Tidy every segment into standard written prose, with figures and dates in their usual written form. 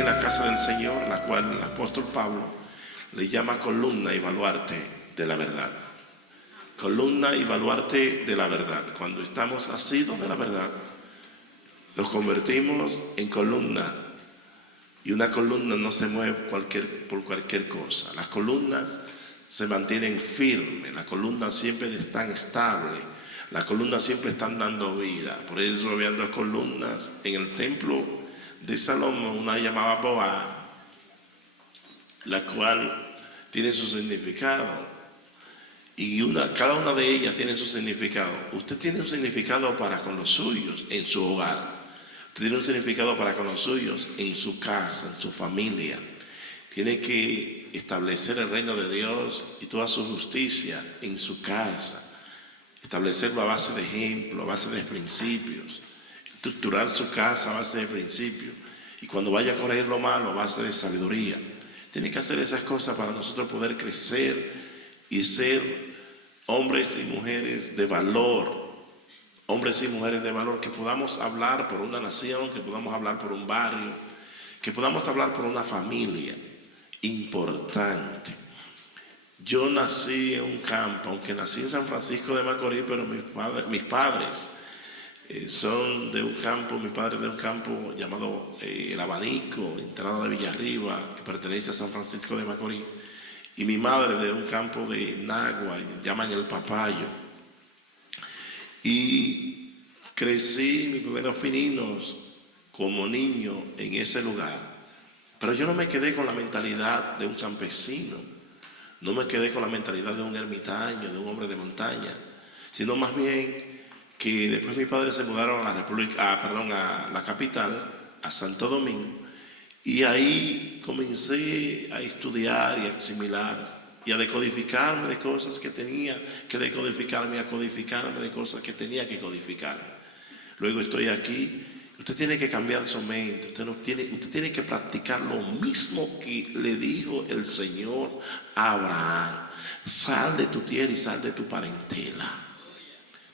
en la casa del Señor, la cual el apóstol Pablo le llama columna y baluarte de la verdad. Columna y baluarte de la verdad. Cuando estamos asidos de la verdad, nos convertimos en columna. Y una columna no se mueve por cualquier cosa. Las columnas se mantienen firmes. Las columnas siempre están estables. Las columnas siempre están dando vida. Por eso había dos columnas en el templo de Salomón. Una llamaba Boaz, la cual tiene su significado. Y cada una de ellas tiene su significado. Usted tiene un significado para con los suyos en su hogar. Usted tiene un significado para con los suyos en su casa, en su familia. Tiene que establecer el reino de Dios y toda su justicia en su casa. Establecerlo a base de ejemplo, a base de principios. Estructurar su casa a base de principios. Y cuando vaya a corregir lo malo, a base de sabiduría. Tiene que hacer esas cosas para nosotros poder crecer y ser hombres y mujeres de valor, hombres y mujeres de valor, que podamos hablar por una nación, que podamos hablar por un barrio, que podamos hablar por una familia importante. Yo nací en un campo, aunque nací en San Francisco de Macorís, pero mis padres son de un campo, mis padres de un campo llamado El Abanico, entrada de Villarriba, que pertenece a San Francisco de Macorís. Y mi madre de un campo de Nagua, llaman El Papayo. Y crecí mis primeros pininos como niño en ese lugar. Pero yo no me quedé con la mentalidad de un campesino, no me quedé con la mentalidad de un ermitaño, de un hombre de montaña, sino más bien que después mis padres se mudaron a la capital, a Santo Domingo. Y ahí comencé a estudiar y a asimilar y a decodificarme de cosas que tenía que decodificarme, a codificarme de cosas que tenía que codificar. Luego estoy aquí. Usted tiene que cambiar su mente. Usted tiene que practicar lo mismo que le dijo el Señor a Abraham. Sal de tu tierra y sal de tu parentela.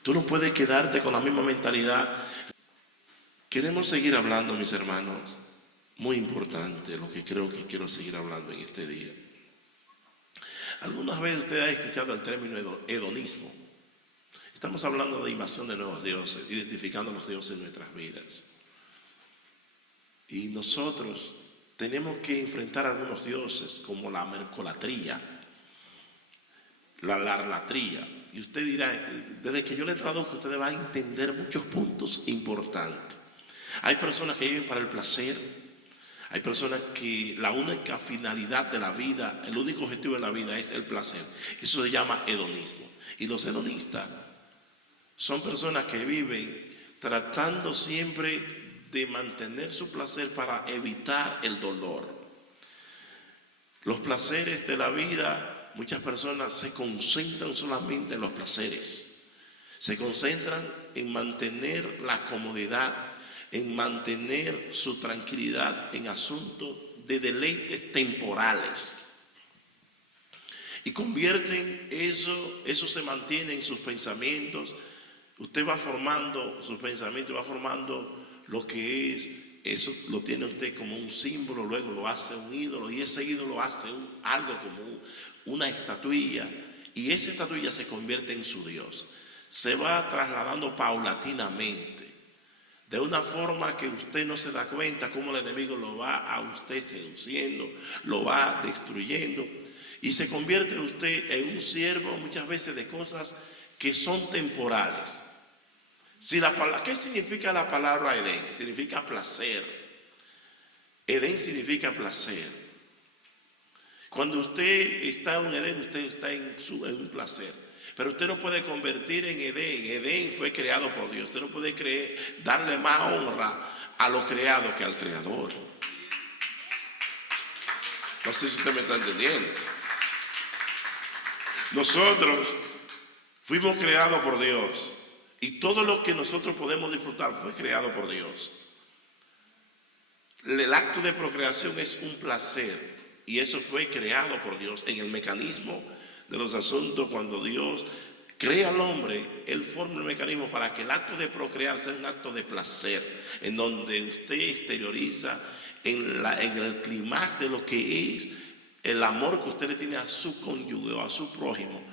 Tú no puedes quedarte con la misma mentalidad. Queremos seguir hablando, mis hermanos. Muy importante lo que creo que quiero seguir hablando en este día. Algunas veces usted ha escuchado el término hedonismo. Estamos hablando de invasión de nuevos dioses, identificando los dioses en nuestras vidas. Y nosotros tenemos que enfrentar a algunos dioses como la mercolatría, la larlatría. Y usted dirá, desde que yo le traduzco, usted va a entender muchos puntos importantes. Hay personas que viven para el placer. Hay personas que la única finalidad de la vida, el único objetivo de la vida es el placer. Eso se llama hedonismo. Y los hedonistas son personas que viven tratando siempre de mantener su placer para evitar el dolor. Los placeres de la vida, muchas personas se concentran solamente en los placeres. Se concentran en mantener la comodidad, en mantener su tranquilidad en asuntos de deleites temporales. Y convierten eso se mantiene en sus pensamientos. Usted va formando sus pensamientos, va formando lo que es, eso lo tiene usted como un símbolo, luego lo hace un ídolo, y ese ídolo hace algo como una estatuilla, y esa estatuilla se convierte en su Dios. Se va trasladando paulatinamente, de una forma que usted no se da cuenta cómo el enemigo lo va a usted seduciendo, lo va destruyendo, y se convierte usted en un siervo muchas veces de cosas que son temporales. ¿Qué significa la palabra Edén? Significa placer. Edén significa placer. Cuando usted está en Edén, usted está en un placer. Pero usted no puede convertir en Edén. Edén fue creado por Dios. Usted no puede darle más honra a lo creado que al Creador. No sé si usted me está entendiendo. Nosotros fuimos creados por Dios. Y todo lo que nosotros podemos disfrutar fue creado por Dios. El acto de procreación es un placer. Y eso fue creado por Dios en el mecanismo de los asuntos. Cuando Dios crea al hombre, Él forma el mecanismo para que el acto de procrear sea un acto de placer, en donde usted exterioriza en el clímax de lo que es el amor que usted le tiene a su cónyuge o a su prójimo.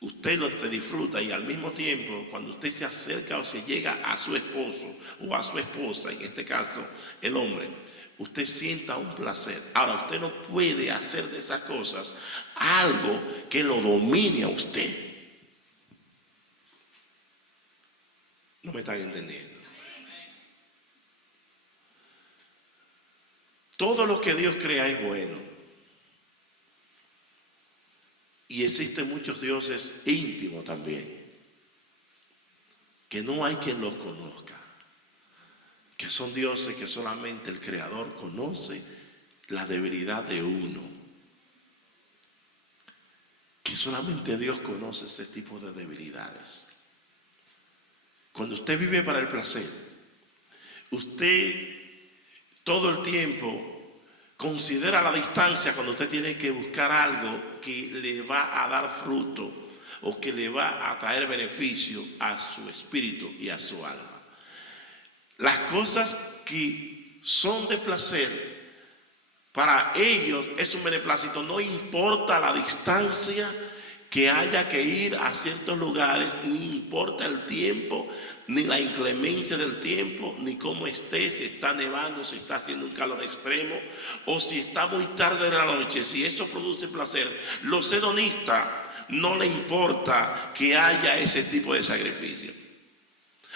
Usted se disfruta y al mismo tiempo, cuando usted se acerca o se llega a su esposo o a su esposa, en este caso el hombre, usted sienta un placer. Ahora, usted no puede hacer de esas cosas algo que lo domine a usted. No me están entendiendo. Todo lo que Dios crea es bueno. Y existen muchos dioses íntimos también, que no hay quien los conozca, que son dioses que solamente el Creador conoce la debilidad de uno, que solamente Dios conoce ese tipo de debilidades. Cuando usted vive para el placer, usted todo el tiempo considera la distancia cuando usted tiene que buscar algo que le va a dar fruto o que le va a traer beneficio a su espíritu y a su alma. Las cosas que son de placer, para ellos es un beneplácito, no importa la distancia que haya que ir a ciertos lugares, ni importa el tiempo, ni la inclemencia del tiempo, ni cómo esté, si está nevando, si está haciendo un calor extremo, o si está muy tarde de la noche. Si eso produce placer, los hedonistas no le importa que haya ese tipo de sacrificio.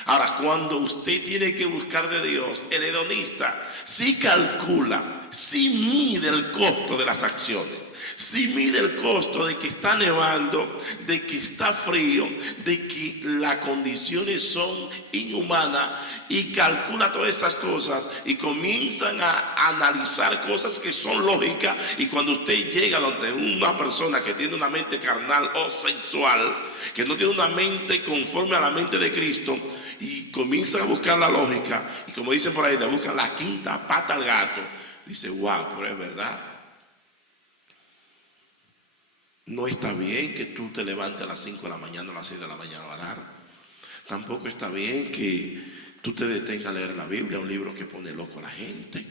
Ahora, cuando usted tiene que buscar de Dios, el hedonista sí calcula, sí mide el costo de las acciones. Si mide el costo de que está nevando, de que está frío, de que las condiciones son inhumanas, y calcula todas esas cosas y comienzan a analizar cosas que son lógicas. Y cuando usted llega donde una persona que tiene una mente carnal o sexual, que no tiene una mente conforme a la mente de Cristo, y comienzan a buscar la lógica, y como dicen por ahí, le buscan la quinta pata al gato, dice, wow, pero es verdad. No está bien que tú te levantes a las 5 de la mañana, a las 6 de la mañana a orar. Tampoco está bien que tú te detengas a leer la Biblia, un libro que pone loco a la gente.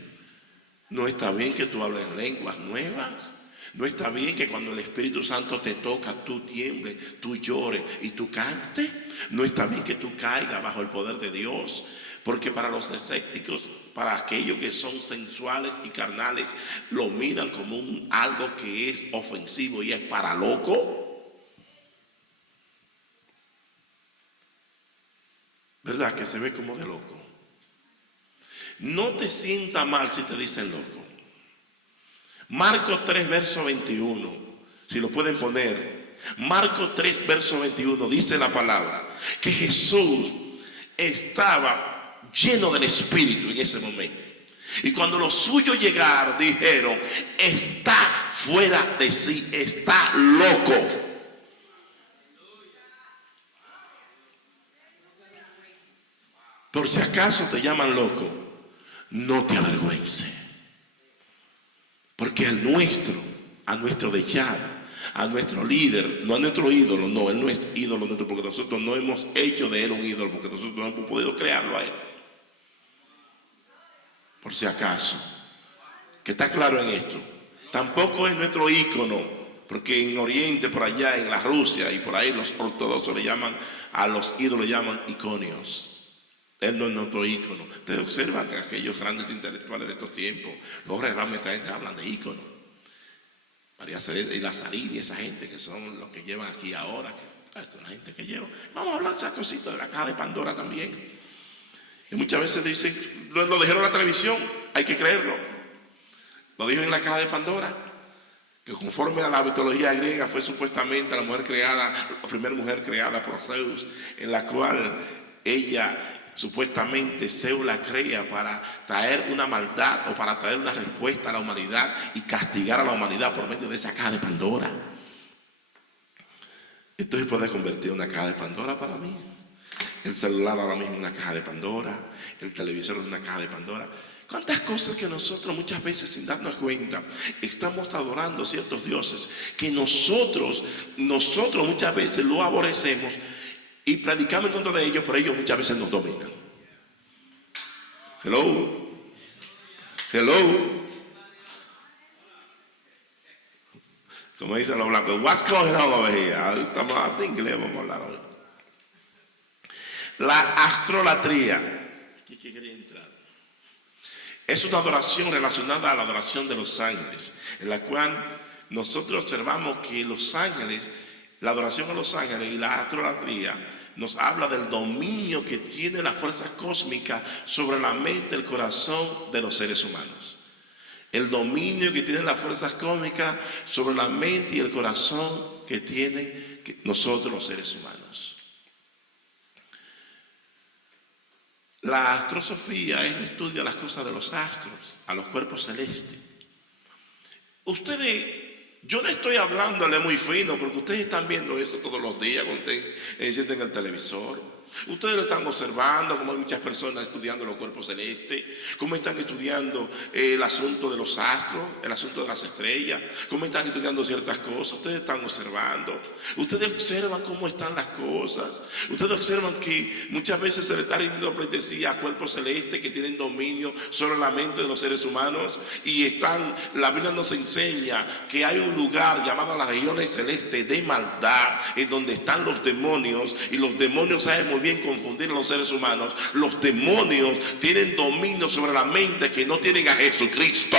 No está bien que tú hables lenguas nuevas. No está bien que cuando el Espíritu Santo te toca, tú tiembles, tú llores y tú cantes. No está bien que tú caigas bajo el poder de Dios. Porque para los escépticos, para aquellos que son sensuales y carnales, lo miran como algo que es ofensivo y es para loco. ¿Verdad? Que se ve como de loco. No te sienta mal si te dicen loco. Marcos 3, verso 21, si lo pueden poner. Marcos 3, verso 21, dice la palabra que Jesús estaba lleno del Espíritu en ese momento. Y cuando los suyos llegaron, dijeron, está fuera de sí, está loco. Por si acaso te llaman loco, no te avergüences. Porque a nuestro dechado, a nuestro líder, no a nuestro ídolo, no, él no es ídolo nuestro, porque nosotros no hemos hecho de él un ídolo, porque nosotros no hemos podido crearlo a él. Por si acaso, que está claro en esto, tampoco es nuestro ícono, porque en Oriente, por allá, en la Rusia y por ahí, los ortodoxos le llaman, a los ídolos le llaman iconios. Él no es nuestro ícono. Ustedes observan que aquellos grandes intelectuales de estos tiempos, los realmente hablan de íconos. María Celeste y Lazarín y esa gente que son los que llevan aquí ahora, que son la gente que lleva. Vamos a hablar de esas cositas de la caja de Pandora también. Y muchas veces dicen, lo dijeron en la televisión, hay que creerlo. Lo dijo en la caja de Pandora, que conforme a la mitología griega fue supuestamente la mujer creada, la primera mujer creada por Zeus, en la cual ella supuestamente Zeus la crea para traer una maldad o para traer una respuesta a la humanidad y castigar a la humanidad por medio de esa caja de Pandora. Esto se puede convertir en una caja de Pandora para mí. El celular ahora mismo es una caja de Pandora, el televisor es una caja de Pandora. ¿Cuántas cosas que nosotros muchas veces sin darnos cuenta estamos adorando ciertos dioses que nosotros muchas veces lo aborrecemos y predicamos en contra de ellos, pero ellos muchas veces nos dominan? Hello. Hello. Como dicen los blancos, what's going on over here? Estamos de inglés, vamos a hablar hoy. La astrolatría. ¿Qué quería entrar? Es una adoración relacionada a la adoración de los ángeles, en la cual nosotros observamos que los ángeles, la adoración a los ángeles y la astrolatría nos habla del dominio que tiene la fuerza cósmica sobre la mente y el corazón de los seres humanos. El dominio que tiene las fuerzas cósmicas sobre la mente y el corazón que tienen nosotros los seres humanos. La astrosofía es el estudio de las cosas de los astros, a los cuerpos celestes. Yo no estoy hablándole muy fino porque ustedes están viendo eso todos los días cuando ustedes encienden el televisor. Ustedes lo están observando, como hay muchas personas estudiando los cuerpos celestes, cómo están estudiando el asunto de los astros, el asunto de las estrellas, cómo están estudiando ciertas cosas. Ustedes están observando, ustedes observan cómo están las cosas, ustedes observan que muchas veces se le está rindiendo pleitesía a cuerpos celestes que tienen dominio sobre la mente de los seres humanos la Biblia nos enseña que hay un lugar llamado las regiones celestes de maldad, en donde están los demonios, y los demonios saben muy bien confundir a los seres humanos. Los demonios tienen dominio sobre la mente que no tienen a Jesucristo,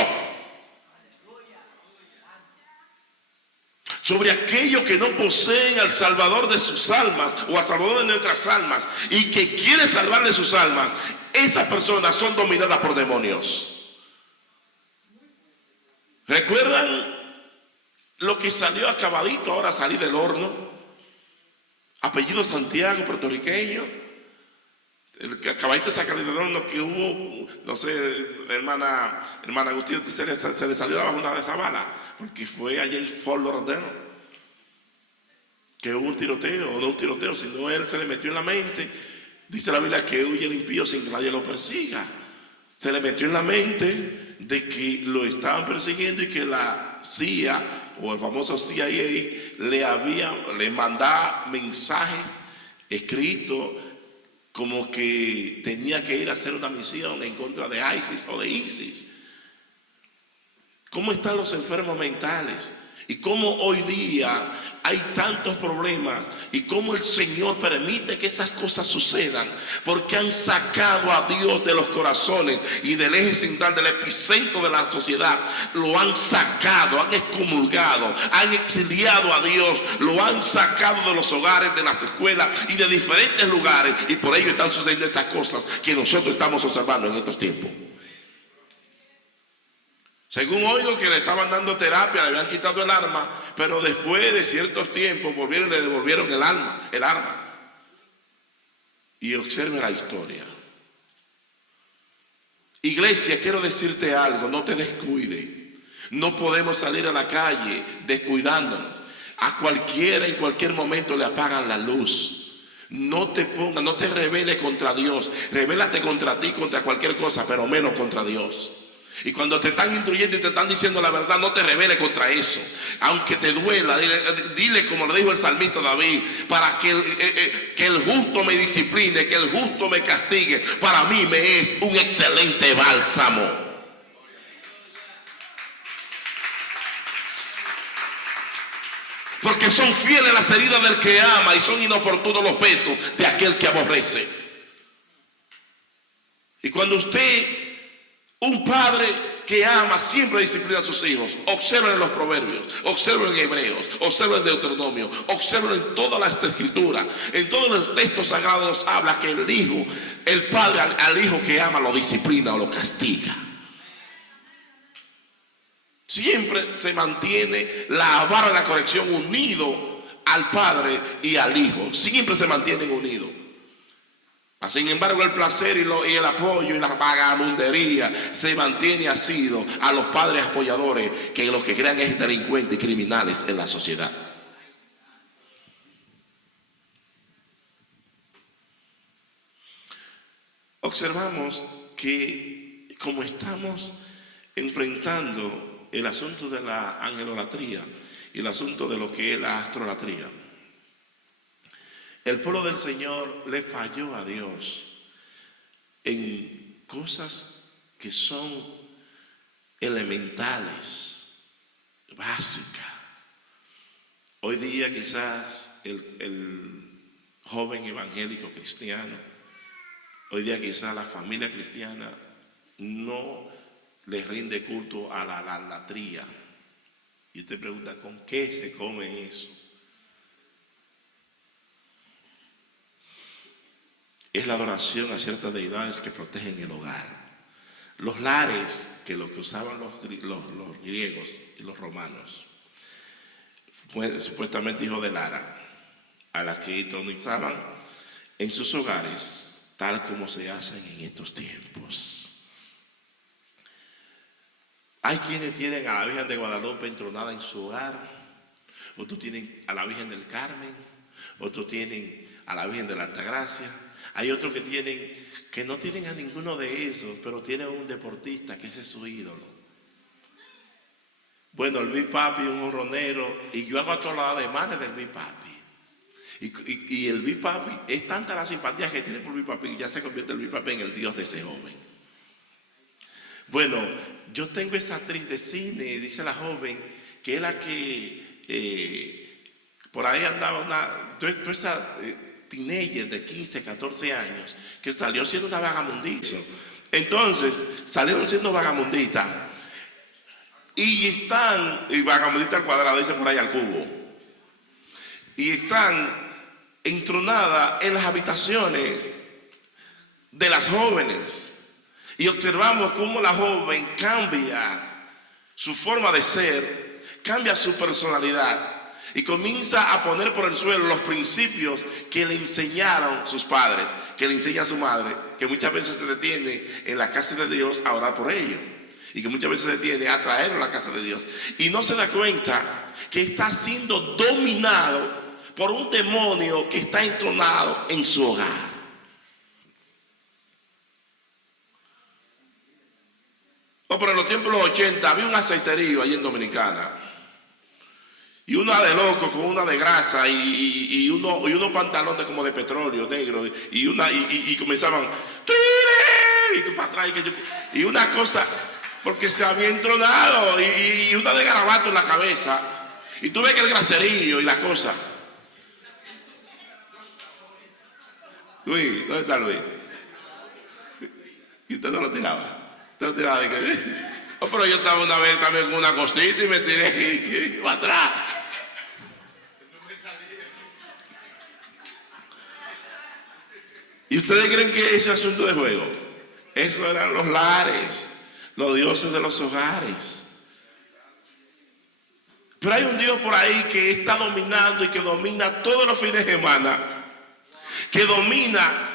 sobre aquellos que no poseen al Salvador de sus almas o al Salvador de nuestras almas y que quiere salvarle sus almas. Esas personas son dominadas por demonios. ¿Recuerdan lo que salió acabadito ahora salir del horno? Apellido Santiago, puertorriqueño. El que acabadito de sacar del horno, que hubo, no sé, hermana Agustín, se le salió de abajo una de esas balas, porque fue allá en Fort Lauderdale, que hubo un tiroteo, o no un tiroteo, sino él se le metió en la mente. Dice la Biblia que huye el impío sin que nadie lo persiga. Se le metió en la mente de que lo estaban persiguiendo y que la CIA o el famoso CIA le mandaba mensajes escritos como que tenía que ir a hacer una misión en contra de ISIS o de ISIS. ¿Cómo están los enfermos mentales? Y cómo hoy día hay tantos problemas y cómo el Señor permite que esas cosas sucedan, porque han sacado a Dios de los corazones y del eje central, del epicentro de la sociedad. Lo han sacado, han excomulgado, han exiliado a Dios, lo han sacado de los hogares, de las escuelas y de diferentes lugares, y por ello están sucediendo esas cosas que nosotros estamos observando en estos tiempos. Según oigo que le estaban dando terapia, le habían quitado el arma, pero después de ciertos tiempos volvieron y le devolvieron el arma. Y observe la historia. Iglesia, quiero decirte algo, no te descuide. No podemos salir a la calle descuidándonos. A cualquiera en cualquier momento le apagan la luz. No te rebeles contra Dios. Rebélate contra ti, contra cualquier cosa, pero menos contra Dios. Y cuando te están instruyendo y te están diciendo la verdad, no te rebeles contra eso. Aunque te duela, dile como le dijo el salmista David, para que el justo me discipline, que el justo me castigue, para mí me es un excelente bálsamo. Porque son fieles las heridas del que ama y son inoportunos los besos de aquel que aborrece. Y cuando un padre que ama siempre disciplina a sus hijos. Observen en los proverbios, observen en Hebreos, observen en Deuteronomio, observen en todas las escrituras. En todos los textos sagrados habla que el padre al hijo que ama lo disciplina o lo castiga. Siempre se mantiene la vara de la corrección unido al padre y al hijo. Siempre se mantienen unidos. Sin embargo, el placer y el apoyo y la vagabundería se mantiene así a los padres apoyadores, que los que crean es delincuentes y criminales en la sociedad. Observamos que como estamos enfrentando el asunto de la angelolatría y el asunto de lo que es la astrolatría, el pueblo del Señor le falló a Dios en cosas que son elementales, básicas. Hoy día quizás el joven evangélico cristiano, hoy día quizás la familia cristiana no le rinde culto a la idolatría. Y usted pregunta, ¿con qué se come eso? Es la adoración a ciertas deidades que protegen el hogar. Los lares, que lo que usaban los griegos y los romanos, fue supuestamente hijo de Lara, a las que entronizaban en sus hogares, tal como se hacen en estos tiempos. Hay quienes tienen a la Virgen de Guadalupe entronada en su hogar, otros tienen a la Virgen del Carmen, otros tienen a la Virgen de la Altagracia. Hay otros que no tienen a ninguno de esos, pero tienen un deportista que ese es su ídolo. Bueno, el Big Papi es un jorronero y yo hago a todos los ademanes del Big Papi. Y el Big Papi, es tanta la simpatía que tiene por Big Papi que ya se convierte el Big Papi en el Dios de ese joven. Bueno, yo tengo esa actriz de cine, dice la joven, que es la que por ahí andaba toda esa teenager de 15, 14 años, que salió siendo una vagamundista. Entonces, salieron siendo vagamundistas. Y vagamundista al cuadrado, dice por ahí al cubo. Y están entronadas en las habitaciones de las jóvenes. Y observamos cómo la joven cambia su forma de ser, cambia su personalidad y comienza a poner por el suelo los principios que le enseñaron sus padres, que le enseña su madre, que muchas veces se detiene en la casa de Dios a orar por ellos y que muchas veces se detiene a traerlo a la casa de Dios y no se da cuenta que está siendo dominado por un demonio que está entronado en su hogar. Pero en los tiempos de los 80 había un aceiterío allí en Dominicana. Y una de loco con una de grasa y unos pantalones como de petróleo negro. Y comenzaban, ¡tire! Y para atrás. Y una cosa, porque se había entronado. Y una de garabato en la cabeza. Y tú ves que el graserío y la cosa. Luis, ¿dónde está Luis? Y usted no lo tiraba. Pero yo estaba una vez también con una cosita y me tiré para atrás. ¿Y ustedes creen que ese asunto de juego? Eso eran los lares, los dioses de los hogares. Pero hay un Dios por ahí que está dominando y que domina todos los fines de semana, que domina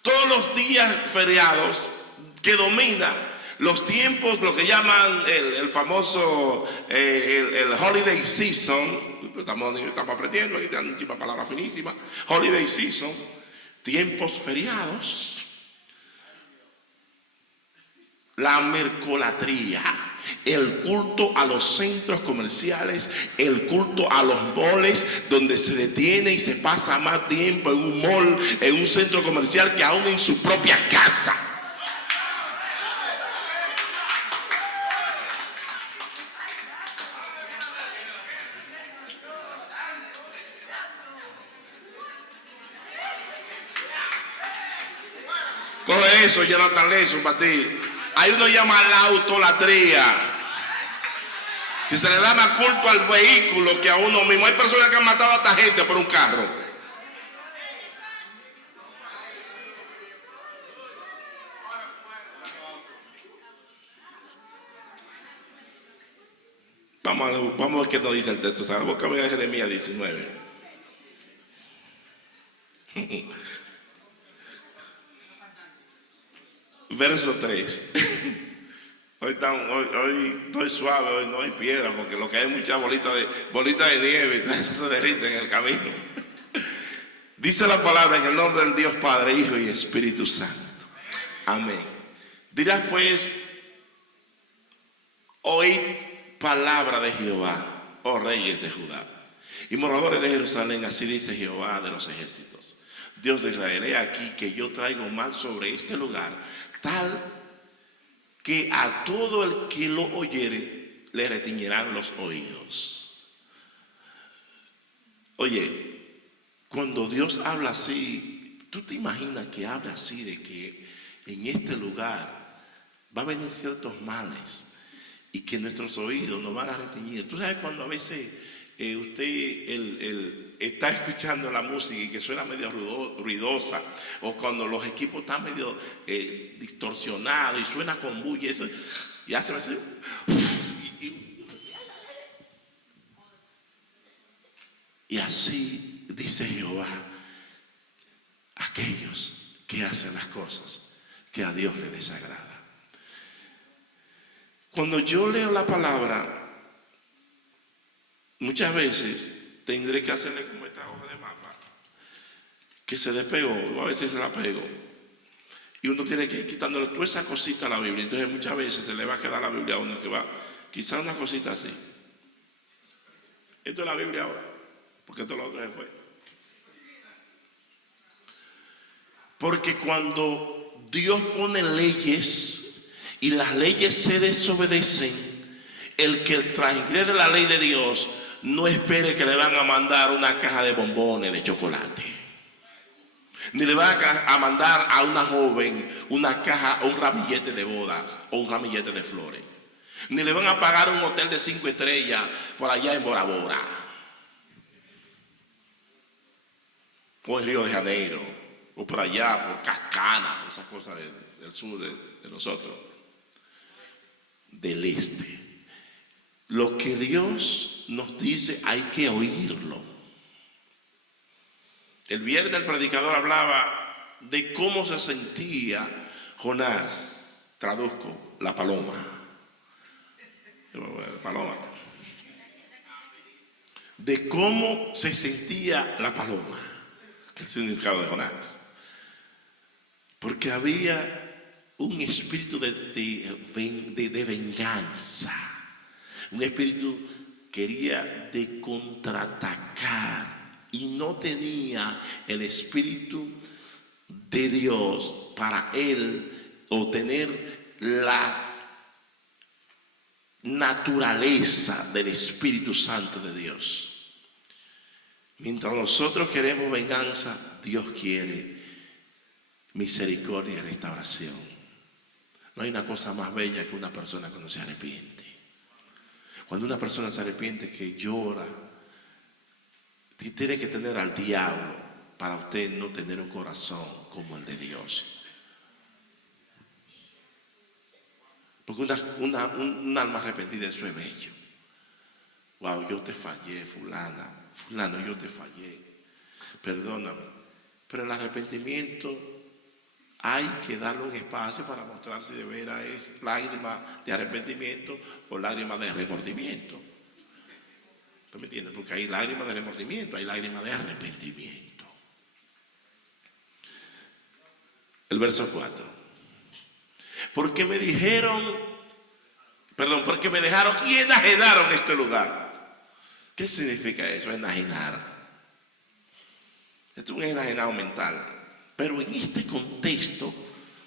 todos los días feriados, que domina los tiempos, lo que llaman el famoso el holiday season. Estamos aprendiendo, aquí están una palabra finísima. Holiday season, tiempos feriados. La mercolatría, el culto a los centros comerciales, el culto a los moles, donde se detiene y se pasa más tiempo en un mall, en un centro comercial, que aún en su propia casa. Coge eso, Jonathan Leso, para ti. Hay uno que llama la autolatría, que se le da más culto al vehículo que a uno mismo. Hay personas que han matado a esta gente por un carro. Vamos a ver qué nos dice el texto. Vamos a cambiar a Jeremías 19. Verso 3. Hoy estoy suave, hoy no hay piedra, porque lo que hay es mucha bolita de nieve, entonces eso se derrite en el camino. Dice la palabra en el nombre del Dios Padre, Hijo y Espíritu Santo. Amén. Dirás pues, oíd palabra de Jehová, oh reyes de Judá y moradores de Jerusalén, así dice Jehová de los ejércitos, Dios de Israel: he aquí que yo traigo mal sobre este lugar, tal que a todo el que lo oyere le retiñirán los oídos. Oye, cuando Dios habla así, ¿tú te imaginas que habla así de que en este lugar va a venir ciertos males y que nuestros oídos nos van a retiñir? Tú sabes cuando a veces usted está escuchando la música y que suena medio ruidosa, o cuando los equipos están medio distorsionados y suena con bulla, eso, y hace así. Y así dice Jehová, aquellos que hacen las cosas que a Dios le desagrada. Cuando yo leo la palabra, muchas veces tendré que hacerle como esta hoja de mapa, que se despegó, o a veces se la pego. Y uno tiene que ir quitándole toda esa cosita a la Biblia. Entonces muchas veces se le va a quedar la Biblia a uno que va, quizá una cosita así. Esto es la Biblia ahora, porque todo lo otro se fue. Porque cuando Dios pone leyes y las leyes se desobedecen, el que transgrede la ley de Dios no espere que le van a mandar una caja de bombones de chocolate, ni le van a mandar a una joven una caja o un ramillete de bodas o un ramillete de flores, ni le van a pagar un hotel de 5 estrellas por allá en Bora Bora o en Río de Janeiro o por allá por Cascana, por esas cosas del sur de nosotros, del este. Lo que Dios nos dice hay que oírlo. El viernes el predicador hablaba de cómo se sentía Jonás. Traduzco, la paloma. De cómo se sentía la paloma. El significado de Jonás. Porque había un espíritu de venganza. Un espíritu quería de contraatacar y no tenía el espíritu de Dios para él obtener la naturaleza del Espíritu Santo de Dios. Mientras nosotros queremos venganza, Dios quiere misericordia y restauración. No hay una cosa más bella que una persona cuando se arrepiente. Cuando una persona se arrepiente, que llora, tiene que tener al diablo para usted no tener un corazón como el de Dios. Porque un alma arrepentida, eso es bello. Wow, yo te fallé, fulano, yo te fallé. Perdóname. Pero el arrepentimiento hay que darle un espacio para mostrar si de veras es lágrima de arrepentimiento o lágrima de remordimiento. ¿Tú me entiendes? Porque hay lágrimas de remordimiento, hay lágrimas de arrepentimiento. El verso 4. Porque me dejaron y enajenaron este lugar. ¿Qué significa eso? Enajenar. Esto es un enajenado mental. Pero en este contexto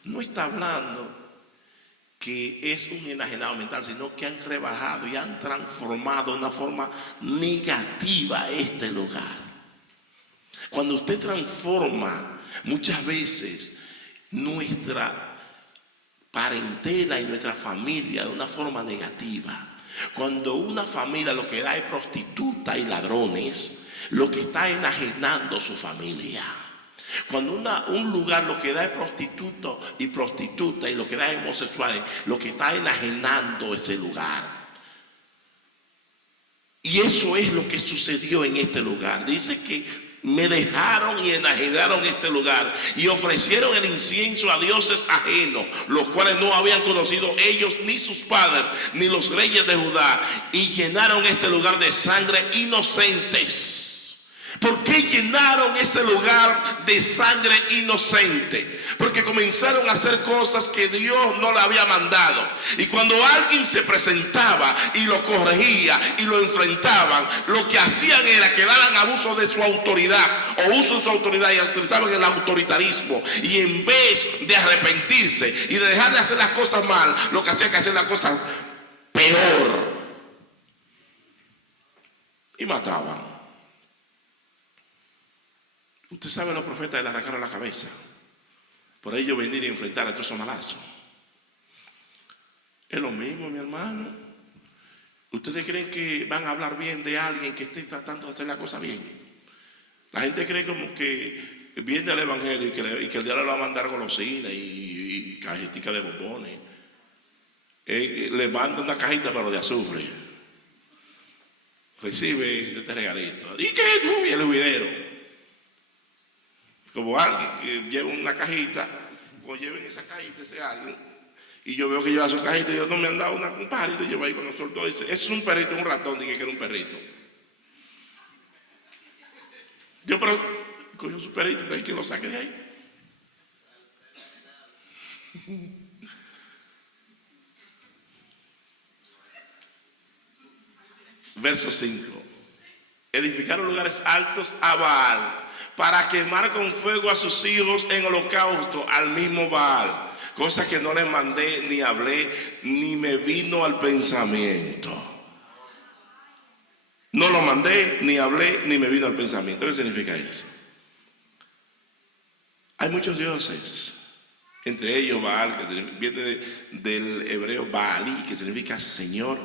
no está hablando que es un enajenado mental, sino que han rebajado y han transformado de una forma negativa este lugar. Cuando usted transforma muchas veces nuestra parentela y nuestra familia de una forma negativa, cuando una familia lo que da es prostituta y ladrones, lo que está enajenando su familia. Cuando un lugar lo que da es prostituto y prostituta y lo que da es homosexuales, lo que está enajenando ese lugar. Y eso es lo que sucedió en este lugar. Dice que me dejaron y enajenaron este lugar y ofrecieron el incienso a dioses ajenos, los cuales no habían conocido ellos ni sus padres ni los reyes de Judá, y llenaron este lugar de sangre inocentes. ¿Por qué llenaron ese lugar de sangre inocente? Porque comenzaron a hacer cosas que Dios no le había mandado. Y cuando alguien se presentaba y lo corregía y lo enfrentaban, lo que hacían era que daban abuso de su autoridad o uso de su autoridad y utilizaban el autoritarismo. Y en vez de arrepentirse y de dejar de hacer las cosas mal, lo que hacían que hacer las cosas peor. Y mataban. Usted sabe, los profetas le arrancaron la cabeza por ellos venir y enfrentar a todos esos malazos. Es lo mismo, mi hermano. ¿Ustedes creen que van a hablar bien de alguien que esté tratando de hacer la cosa bien? La gente cree como que viene al evangelio y que el diablo le va a mandar golosinas y cajetica de bombones. Le manda una cajita pero de azufre. Recibe este regalito. ¿Y qué tú? Y el juidero. Como alguien que lleva una cajita, o lleven esa cajita ese alguien, y yo veo que lleva su cajita y yo no me han dado un pajarito, y yo voy cuando soltó, dice, es un perrito, un ratón, dije que era un perrito. Yo, pero, cogió su perrito, entonces que lo saque de ahí. Verso 5. Edificaron lugares altos a Baal, para quemar con fuego a sus hijos en holocausto al mismo Baal, cosa que no les mandé ni hablé ni me vino al pensamiento. No lo mandé, ni hablé, ni me vino al pensamiento. ¿Qué significa eso? Hay muchos dioses, entre ellos Baal, que viene del hebreo Baalí, que significa Señor.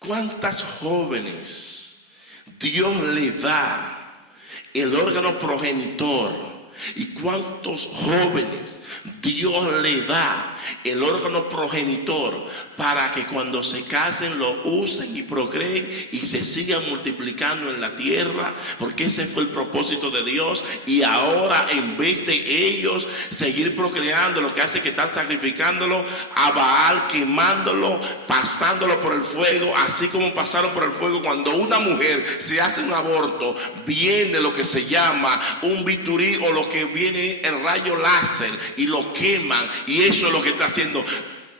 ¿Cuántas jóvenes Dios le da el órgano progenitor? ¿Y cuántos jóvenes Dios le da el órgano progenitor para que cuando se casen lo usen y procreen y se sigan multiplicando en la tierra? Porque ese fue el propósito de Dios. Y ahora, en vez de ellos seguir procreando, lo que hace es que están sacrificándolo a Baal, quemándolo, pasándolo por el fuego, así como pasaron por el fuego cuando una mujer se hace un aborto. Viene lo que se llama un bisturí o lo que viene el rayo láser y lo queman, y eso es lo que está haciendo,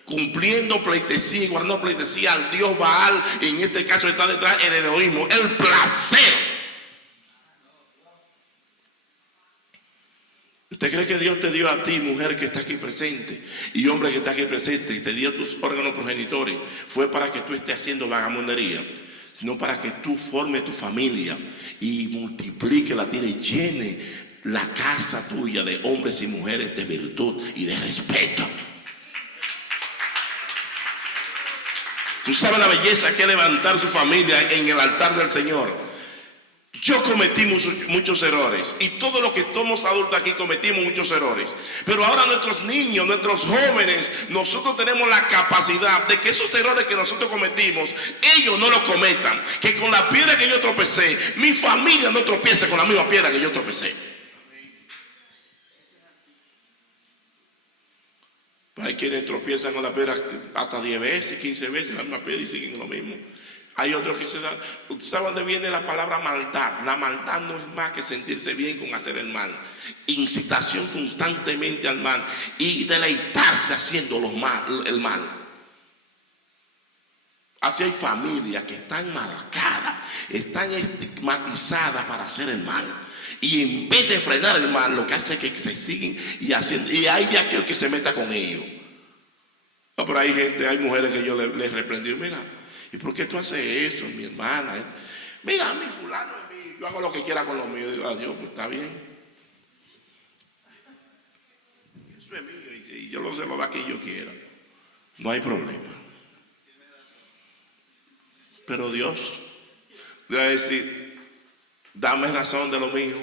cumpliendo pleitesía y guardando pleitesía al dios Baal. En este caso está detrás el egoísmo, el placer. ¿Usted cree que Dios te dio a ti, mujer que está aquí presente, y hombre que está aquí presente, y te dio tus órganos progenitores? Fue para que tú estés haciendo vagamundería, sino para que tú formes tu familia y multiplique la tierra y llene la casa tuya de hombres y mujeres de virtud y de respeto. Tú sabes la belleza que es levantar su familia en el altar del Señor. Yo cometí muchos errores, y todos los que somos adultos aquí cometimos muchos errores, pero ahora nuestros niños, nuestros jóvenes, nosotros tenemos la capacidad de que esos errores que nosotros cometimos, ellos no los cometan. Que con la piedra que yo tropecé, mi familia no tropiece con la misma piedra que yo tropecé. Hay quienes tropiezan con la piedra hasta 10 veces, 15 veces la misma piedra y siguen lo mismo. Hay otros que se dan. ¿Usted sabe dónde viene la palabra maldad? La maldad no es más que sentirse bien con hacer el mal, incitación constantemente al mal y deleitarse haciendo el mal. Así hay familias que están marcadas, están estigmatizadas para hacer el mal. Y en vez de frenar el mal, lo que hace es que se siguen y haciendo, y hay aquel que se meta con ellos. No, pero hay gente, hay mujeres que yo les reprendí. Mira, ¿y por qué tú haces eso, mi hermana? Mira, mi fulano es mío, yo hago lo que quiera con lo mío. Digo, adiós, pues está bien. Eso es mío y yo se lo da a quien yo quiera. No hay problema. Pero Dios va a decir, dame razón de lo mío,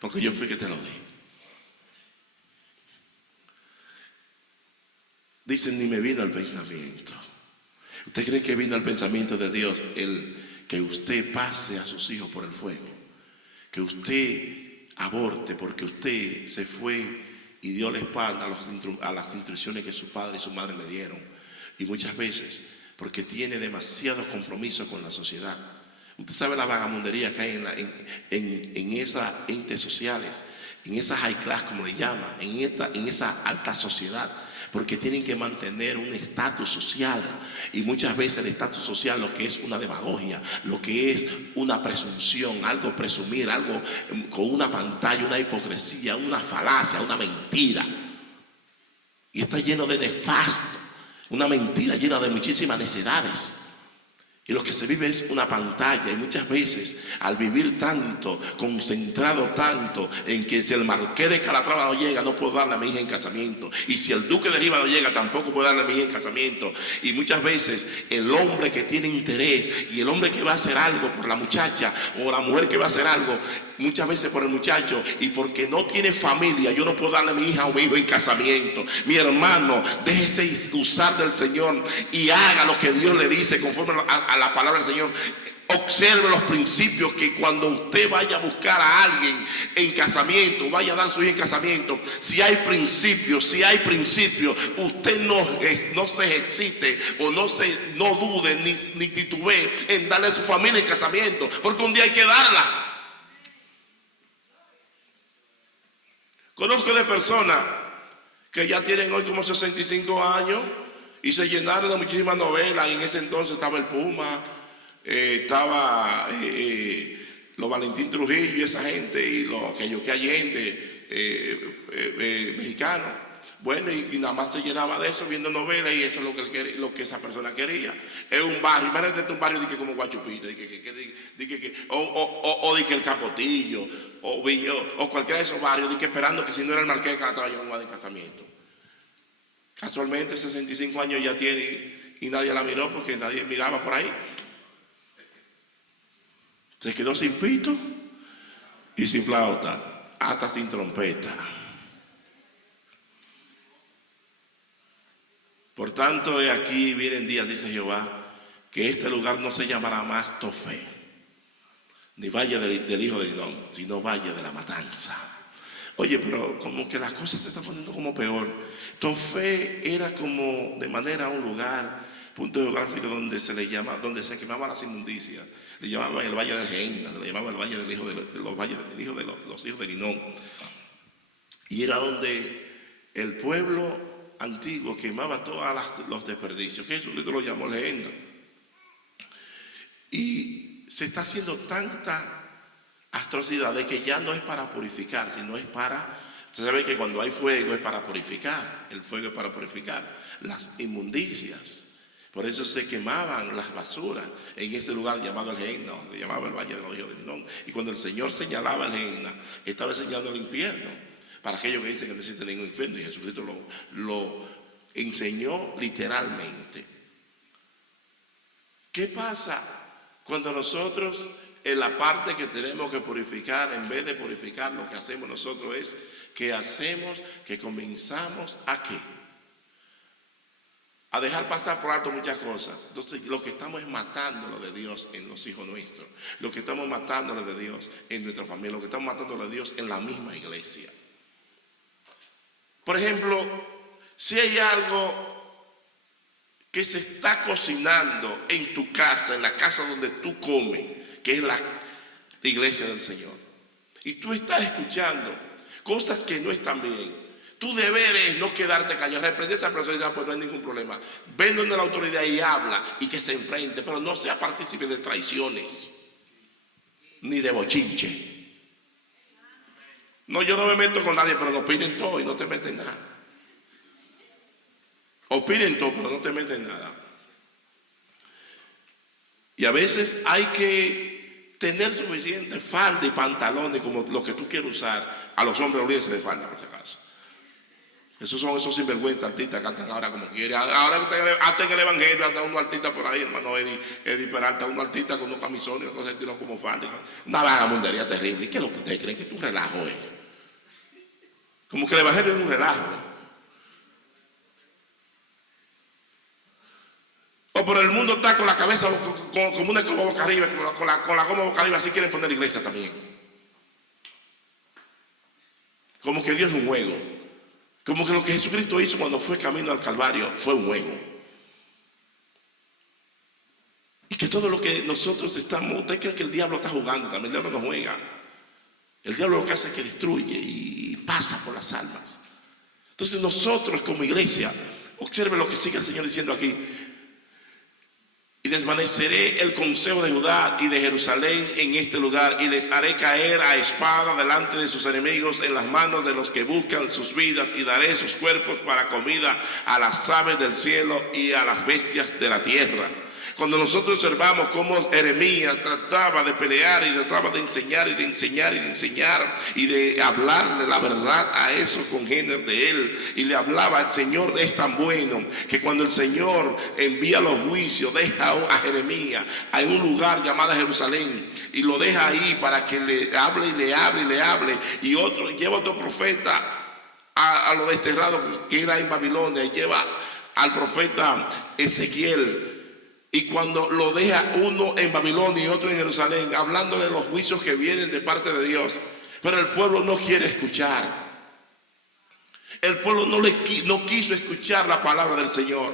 porque yo fui que te lo di. Dicen, ni me vino al pensamiento. ¿Usted cree que vino al pensamiento de Dios el que usted pase a sus hijos por el fuego? Que usted aborte porque usted se fue y dio la espalda a las instrucciones que su padre y su madre le dieron. Y muchas veces porque tiene demasiado compromiso con la sociedad. Usted sabe la vagamundería que hay en esas entes sociales, en esa high class, como le llaman, en esa alta sociedad, porque tienen que mantener un estatus social, y muchas veces el estatus social lo que es una demagogia, lo que es una presunción, algo presumir, algo con una pantalla, una hipocresía, una falacia, una mentira, y está lleno de nefasto, una mentira llena de muchísimas necedades. Y lo que se vive es una pantalla, y muchas veces al vivir tanto, concentrado tanto en que si el marqués de Calatrava no llega, no puedo darle a mi hija en casamiento, y si el duque de Riva no llega, tampoco puedo darle a mi hija en casamiento. Y muchas veces el hombre que tiene interés y el hombre que va a hacer algo por la muchacha, o la mujer que va a hacer algo muchas veces por el muchacho, y porque no tiene familia, yo no puedo darle a mi hija o mi hijo en casamiento. Mi hermano, déjese usar del Señor y haga lo que Dios le dice conforme a la palabra del Señor. Observe los principios, que cuando usted vaya a buscar a alguien en casamiento, vaya a dar su hija en casamiento, si hay principios, usted no se excite o no dude ni titubee en darle a su familia en casamiento, porque un día hay que darla. Conozco de personas que ya tienen hoy como 65 años y se llenaron de muchísimas novelas, y en ese entonces estaba el Puma, estaba los Valentín Trujillo y esa gente, y los que Allende, mexicanos. Bueno, y nada más se llenaba de eso, viendo novelas, y eso es lo que él quería, lo que esa persona quería. Es un barrio, imagínate un barrio como Guachupita, o el Capotillo, o cualquiera de esos barrios, esperando que si no era el marqués de Calatrava yo no de casamiento. Casualmente 65 años ya tiene, y nadie la miró porque nadie miraba por ahí. Se quedó sin pito y sin flauta, hasta sin trompeta. Por tanto, aquí vienen días, dice Jehová, que este lugar no se llamará más Tofé, ni valle del hijo de Hinnom, sino valle de la matanza. Oye, pero como que las cosas se están poniendo como peor. Tofé era como de manera un lugar, punto geográfico donde se quemaban las inmundicias. Le llamaban el valle del Gehenna, le llamaban el valle del hijo de los hijos de Hinnom. Y era donde el pueblo antiguo quemaba todos los desperdicios, que Jesucristo lo llamó el Gehenna. Y se está haciendo tanta atrocidad de que ya no es para purificar, sino es para... Usted sabe que cuando hay fuego es para purificar, el fuego es para purificar las inmundicias. Por eso se quemaban las basuras en ese lugar llamado el Gehenna, donde llamaba el valle de los hijos de Hinnom. Y cuando el Señor señalaba el Gehenna, estaba señalando el infierno, para aquellos que dicen que no existe ningún infierno, y Jesucristo lo enseñó literalmente. ¿Qué pasa cuando nosotros, en la parte que tenemos que purificar, en vez de purificar, lo que hacemos nosotros es que comenzamos a qué? A dejar pasar por alto muchas cosas? Entonces lo que estamos es matándolo de Dios en los hijos nuestros, lo que estamos matándolo de Dios en nuestra familia, lo que estamos matándolo de Dios en la misma iglesia. Por ejemplo, si hay algo que se está cocinando en tu casa, en la casa donde tú comes, que es la iglesia del Señor, y tú estás escuchando cosas que no están bien, tu deber es no quedarte callado, reprender a esa persona y decir, pues no hay ningún problema. Ven donde la autoridad y habla, y que se enfrente, pero no sea partícipe de traiciones, ni de bochinche. No, yo no me meto con nadie, pero no opinen todo y no te meten nada. Opinen todo, pero no te meten nada. Y a veces hay que tener suficiente falda y pantalones como lo que tú quieres usar. A los hombres olvídense de falda, por si acaso. Esos son esos sinvergüenzas artistas que cantan ahora como quieren. Ahora hasta en el evangelio anda uno artista por ahí, hermano Eddie Peralta, uno artista con unos camisones y cosas de estilo como falda. Una vagamundería terrible. ¿Y qué es lo que ustedes creen? Que tú relajo es. Como que el evangelio es un relajo. O por el mundo está con la cabeza como una goma boca arriba, con la goma boca arriba, así quieren poner la iglesia también. Como que Dios es un juego. Como que lo que Jesucristo hizo cuando fue camino al Calvario fue un juego. Y que todo lo que nosotros estamos, usted cree que el diablo está jugando, también el diablo no juega. El diablo lo que hace es que destruye y pasa por las almas. Entonces nosotros como iglesia, observe lo que sigue el Señor diciendo aquí. Y desvaneceré el consejo de Judá y de Jerusalén en este lugar, y les haré caer a espada delante de sus enemigos en las manos de los que buscan sus vidas, y daré sus cuerpos para comida a las aves del cielo y a las bestias de la tierra. Cuando nosotros observamos cómo Jeremías trataba de pelear y trataba de enseñar y de enseñar y de enseñar y de hablarle la verdad a esos congéneres de él, y le hablaba, el Señor es tan bueno que cuando el Señor envía los juicios, deja a Jeremías en un lugar llamado Jerusalén y lo deja ahí para que le hable y le hable y le hable, y otro lleva a otro profeta a lo desterrado que era en Babilonia, y lleva al profeta Ezequiel. Y cuando lo deja uno en Babilonia y otro en Jerusalén, hablándole los juicios que vienen de parte de Dios, pero el pueblo no quiere escuchar. El pueblo no quiso escuchar la palabra del Señor.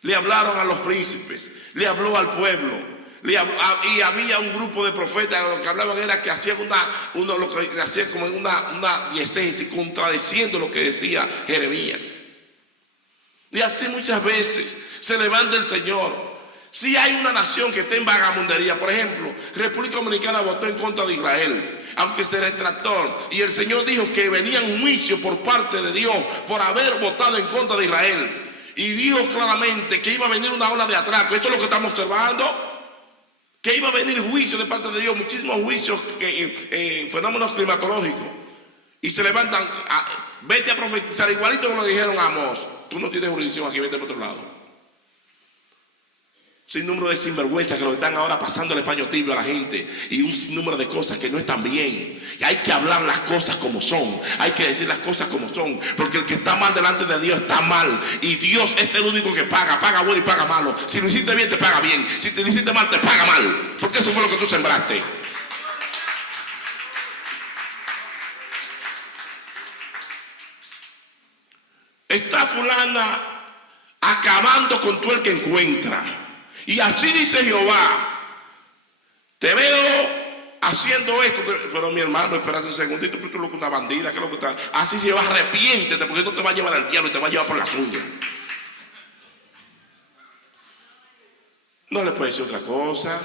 Le hablaron a los príncipes, le habló al pueblo, y había un grupo de profetas. Lo que hablaban era que hacían lo que hacían como una diegesis, contradiciendo lo que decía Jeremías. Y así muchas veces se levanta el Señor. Si hay una nación que está en vagamundería, por ejemplo, República Dominicana votó en contra de Israel, aunque se retractó, y el Señor dijo que venía un juicio por parte de Dios por haber votado en contra de Israel, y dijo claramente que iba a venir una ola de atraco. Esto es lo que estamos observando, que iba a venir juicio de parte de Dios, muchísimos juicios, fenómenos climatológicos, y se levantan, vete a profetizar, igualito que lo dijeron a Amós. Tú no tienes jurisdicción aquí, vete por otro lado. Sin número de sinvergüenzas que lo están ahora pasándole paño tibio a la gente, y un sinnúmero de cosas que no están bien. Y hay que hablar las cosas como son, hay que decir las cosas como son, porque el que está mal delante de Dios está mal, y Dios es el único que paga bueno y paga malo. Si lo hiciste bien, te paga bien; si te lo hiciste mal, te paga mal, porque eso fue lo que tú sembraste. Está fulana acabando con todo el que encuentra, y así dice Jehová: te veo haciendo esto. Pero mi hermano, espérate un segundito, pero tú lo que una bandida, ¿qué es lo que está? Así se va, arrepiéntete, porque esto te va a llevar al diablo y te va a llevar por las uñas. No le puede decir otra cosa.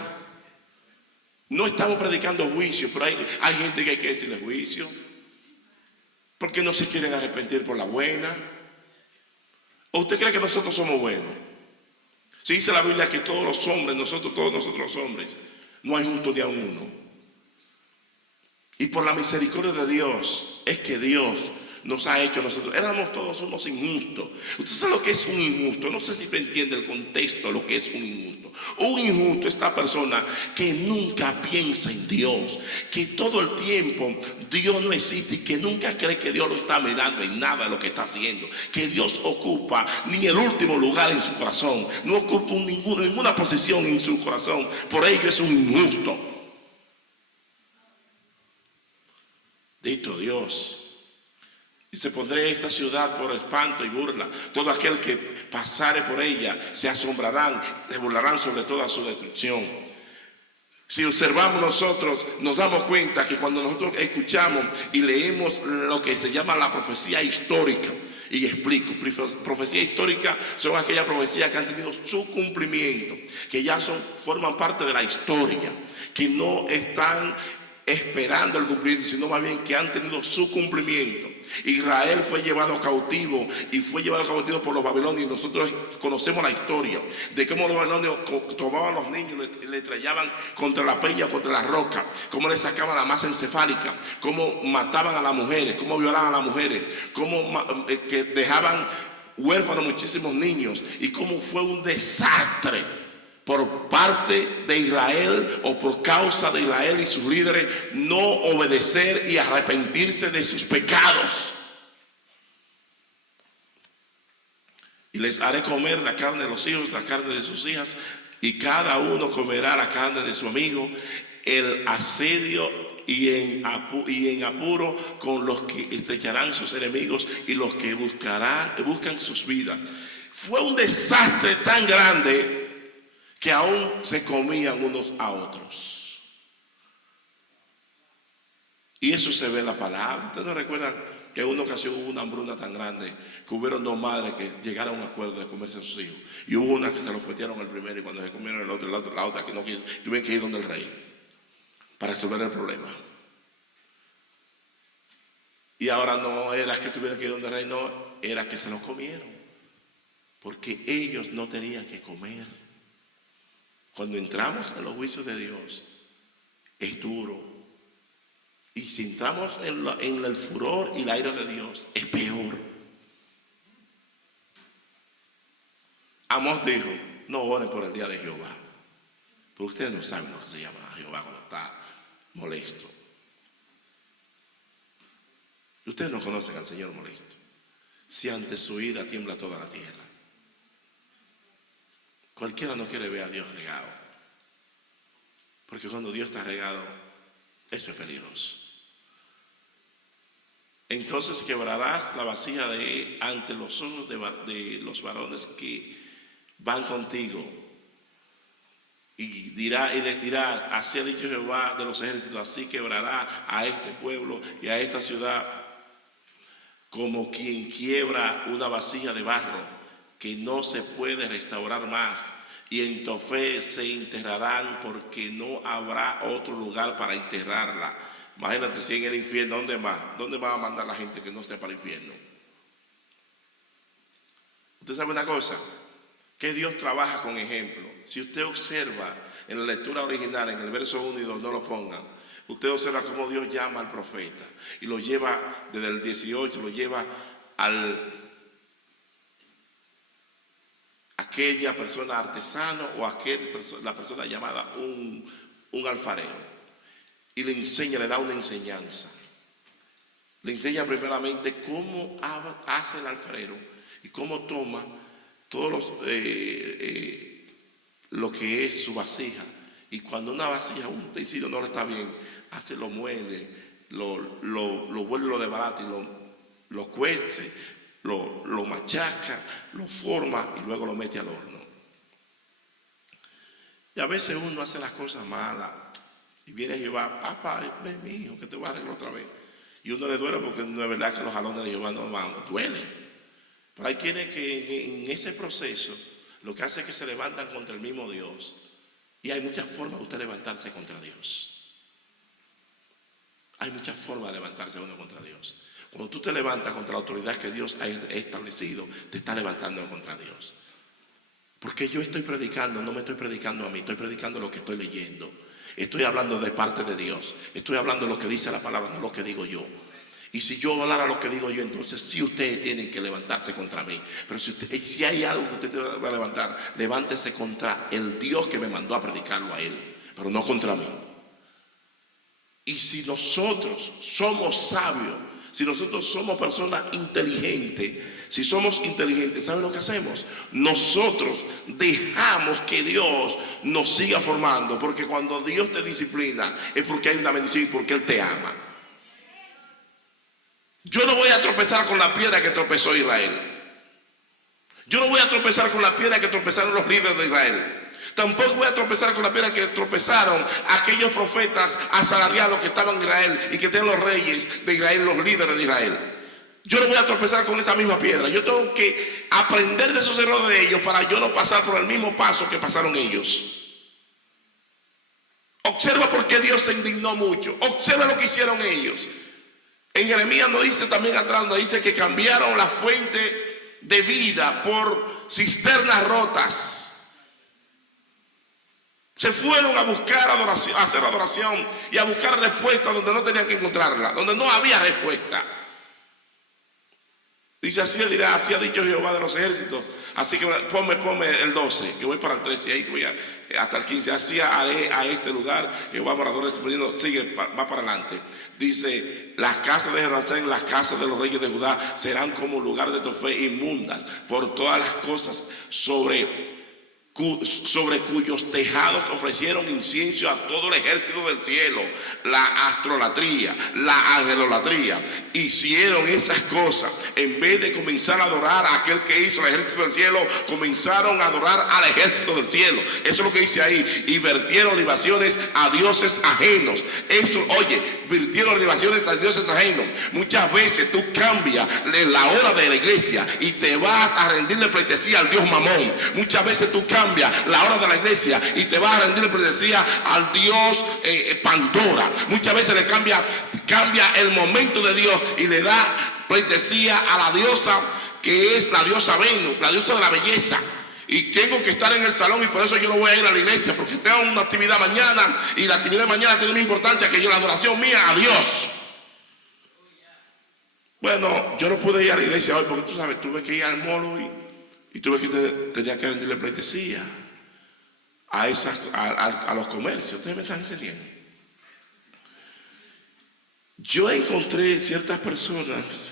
No estamos predicando juicio, pero hay gente que hay que decirle juicio, porque no se quieren arrepentir por la buena. ¿O usted cree que nosotros somos buenos? Si dice la Biblia que todos los hombres, todos nosotros los hombres, no hay justo ni a uno. Y por la misericordia de Dios es que Dios nos ha hecho nosotros. Éramos todos unos injustos. ¿Usted sabe lo que es un injusto? No sé si usted entiende el contexto de lo que es un injusto. Un injusto es esta persona que nunca piensa en Dios, que todo el tiempo Dios no existe, y que nunca cree que Dios lo está mirando en nada de lo que está haciendo, que Dios ocupa ni el último lugar en su corazón, no ocupa ninguna posición en su corazón. Por ello es un injusto. Dito Dios: y se pondré esta ciudad por espanto y burla. Todo aquel que pasare por ella se asombrarán, se burlarán sobre toda su destrucción. Si observamos nosotros, nos damos cuenta que cuando nosotros escuchamos y leemos lo que se llama la profecía histórica, y explico, profecía histórica son aquellas profecías que han tenido su cumplimiento, que ya forman parte de la historia, que no están esperando el cumplimiento, sino más bien que han tenido su cumplimiento. Israel fue llevado cautivo, y fue llevado cautivo por los babilonios, y nosotros conocemos la historia de cómo los babilonios tomaban a los niños y le estrellaban contra la peña, contra la roca, cómo le sacaban la masa encefálica, cómo mataban a las mujeres, cómo violaban a las mujeres, cómo que dejaban huérfanos muchísimos niños, y cómo fue un desastre por parte de Israel, o por causa de Israel y sus líderes, no obedecer y arrepentirse de sus pecados. Y les haré comer la carne de los hijos, la carne de sus hijas, y cada uno comerá la carne de su amigo. El asedio y en apuro con los que estrecharán sus enemigos, y los que buscan sus vidas. Fue un desastre tan grande que aún se comían unos a otros. Y eso se ve en la palabra. ¿Ustedes no recuerdan que en una ocasión hubo una hambruna tan grande que hubieron dos madres que llegaron a un acuerdo de comerse a sus hijos? Y hubo una que se lo fuetearon al primero, y cuando se comieron el otro, la otra que no quiso, tuvieron que ir donde el rey para resolver el problema. Y ahora no era que tuvieran que ir donde el rey, no, era que se lo comieron, porque ellos no tenían que comer. Cuando entramos en los juicios de Dios, es duro. Y si entramos en el furor y la ira de Dios, es peor. Amós dijo: no oren por el día de Jehová, porque ustedes no saben lo que se llama a Jehová cuando está molesto. Ustedes no conocen al Señor molesto. Si ante su ira tiembla toda la tierra. Cualquiera no quiere ver a Dios regado, porque cuando Dios está regado, eso es peligroso. Entonces quebrarás la vasija ante los ojos de los varones que van contigo, y les dirás: así ha dicho Jehová de los ejércitos, así quebrará a este pueblo y a esta ciudad como quien quiebra una vasija de barro que no se puede restaurar más, y en Tofet se enterrarán porque no habrá otro lugar para enterrarla. Imagínate si en el infierno, ¿dónde más va a mandar la gente que no esté para el infierno? Usted sabe una cosa, que Dios trabaja con ejemplo. Si usted observa en la lectura original, en el verso 1 y 2, no lo pongan, usted observa cómo Dios llama al profeta y lo lleva desde el 18, lo lleva aquella persona artesano o la persona llamada un alfarero, y le enseña, le da una enseñanza. Le enseña primeramente cómo hace el alfarero y cómo toma todos lo que es su vasija, y cuando una vasija, un utensilio no le está bien, lo muele, lo vuelve, lo desbarata y lo cuece, lo machaca, lo forma y luego lo mete al horno. Y a veces uno hace las cosas malas y viene Jehová: papá, ven mi hijo que te voy a arreglar otra vez. Y uno le duele, porque no es verdad que los jalones de Jehová no duelen. Pero hay quienes que en ese proceso lo que hace es que se levantan contra el mismo Dios. Y hay muchas formas de usted levantarse contra Dios. Hay muchas formas de levantarse uno contra Dios. Cuando tú te levantas contra la autoridad que Dios ha establecido, te está levantando contra Dios. Porque yo estoy predicando, no me estoy predicando a mí, estoy predicando lo que estoy leyendo. Estoy hablando de parte de Dios. Estoy hablando de lo que dice la palabra, no lo que digo yo. Y si yo hablara lo que digo yo, entonces sí ustedes tienen que levantarse contra mí. Pero si hay algo que usted va a levantar, levántese contra el Dios que me mandó a predicarlo a él, pero no contra mí. Y si nosotros somos sabios, si nosotros somos personas inteligentes, si somos inteligentes, ¿saben lo que hacemos? Nosotros dejamos que Dios nos siga formando, porque cuando Dios te disciplina es porque hay una bendición y porque Él te ama. Yo no voy a tropezar con la piedra que tropezó Israel. Yo no voy a tropezar con la piedra que tropezaron los líderes de Israel. Tampoco voy a tropezar con la piedra que tropezaron aquellos profetas asalariados que estaban en Israel y que tenían los reyes de Israel, los líderes de Israel. Yo no voy a tropezar con esa misma piedra. Yo tengo que aprender de esos errores de ellos para yo no pasar por el mismo paso que pasaron ellos. Observa por qué Dios se indignó mucho. Observa lo que hicieron ellos. En Jeremías nos dice también atrás, nos dice que cambiaron la fuente de vida por cisternas rotas. Se fueron a buscar adoración, a hacer adoración y a buscar respuesta donde no tenían que encontrarla, donde no había respuesta. Dice: así dirá, así ha dicho Jehová de los ejércitos. Así que ponme el 12, que voy para el 13, ahí voy hasta el 15. Así haré a este lugar. Jehová morador respondiendo, sigue, va para adelante. Dice: las casas de Jerusalén, las casas de los reyes de Judá serán como lugar de Tofet inmundas por todas las cosas sobre sobre cuyos tejados ofrecieron incienso a todo el ejército del cielo, la astrolatría, la angelolatría. Hicieron esas cosas. En vez de comenzar a adorar a aquel que hizo el ejército del cielo, comenzaron a adorar al ejército del cielo. Eso es lo que dice ahí. Y vertieron libaciones a dioses ajenos. Eso, oye, virtieron libaciones a dioses ajenos. Muchas veces tú cambias la hora de la iglesia y te vas a rendirle pleitesía al Dios Mamón. Muchas veces tú cambias la hora de la iglesia y te vas a rendirle pleitesía al Dios Pandora. Muchas veces le cambia el momento de Dios y le da pleitesía a la diosa que es la diosa Venus, la diosa de la belleza. Y tengo que estar en el salón y por eso yo no voy a ir a la iglesia, porque tengo una actividad mañana y la actividad de mañana tiene más importancia que yo, la adoración mía a Dios. Bueno, yo no pude ir a la iglesia hoy porque tú sabes, tuve que ir al mall hoy y tenía que rendirle pleitesía a los comercios. ¿Ustedes me están entendiendo? Yo encontré ciertas personas,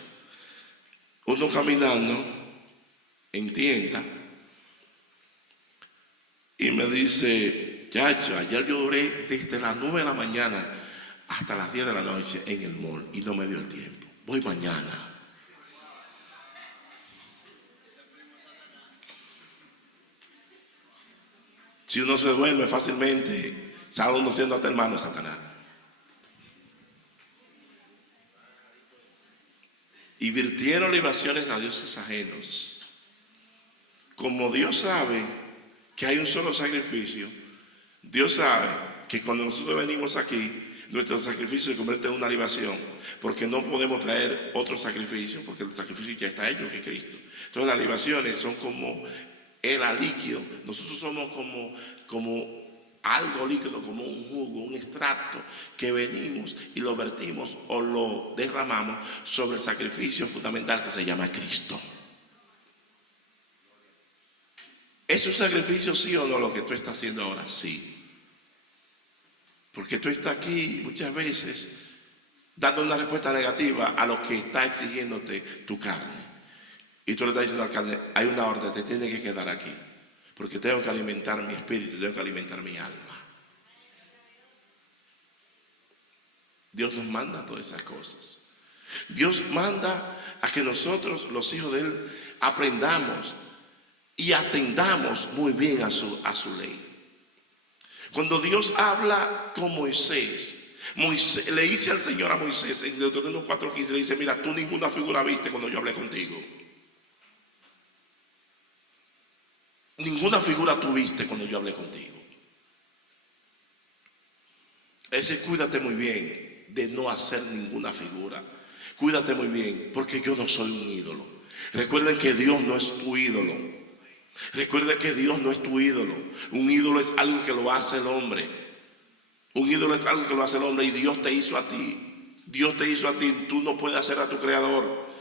uno caminando en tienda, y me dice, chacho, ayer yo duré desde las 9 de la mañana hasta las 10 de la noche en el mall y no me dio el tiempo. Voy mañana. Si uno se duerme fácilmente, sabe uno siendo hasta hermano de Satanás. Y virtieron libaciones a dioses ajenos. Como Dios sabe que hay un solo sacrificio, Dios sabe que cuando nosotros venimos aquí, nuestro sacrificio se convierte en una libación, porque no podemos traer otro sacrificio, porque el sacrificio ya está hecho, que es Cristo. Entonces las libaciones son como el líquido, nosotros somos como algo líquido, como un jugo, un extracto, que venimos y lo vertimos o lo derramamos sobre el sacrificio fundamental que se llama Cristo. ¿Es un sacrificio sí o no lo que tú estás haciendo ahora? Sí. Porque tú estás aquí muchas veces dando una respuesta negativa a lo que está exigiéndote tu carne. Y tú le estás diciendo al carne, hay una orden, te tiene que quedar aquí. Porque tengo que alimentar mi espíritu, tengo que alimentar mi alma. Dios nos manda todas esas cosas. Dios manda a que nosotros, los hijos de Él, aprendamos y atendamos muy bien a su ley. Cuando Dios habla con Moisés, le dice al Señor a Moisés en Deuteronomio 4:15, le dice, mira, tú ninguna figura viste cuando yo hablé contigo. Ninguna figura tuviste cuando yo hablé contigo. Ese, cuídate muy bien de no hacer ninguna figura. Cuídate muy bien, porque yo no soy un ídolo. Recuerden que Dios no es tu ídolo. Recuerden que Dios no es tu ídolo. Un ídolo es algo que lo hace el hombre. Un ídolo es algo que lo hace el hombre y Dios te hizo a ti. Dios te hizo a ti. Tú no puedes hacer a tu creador.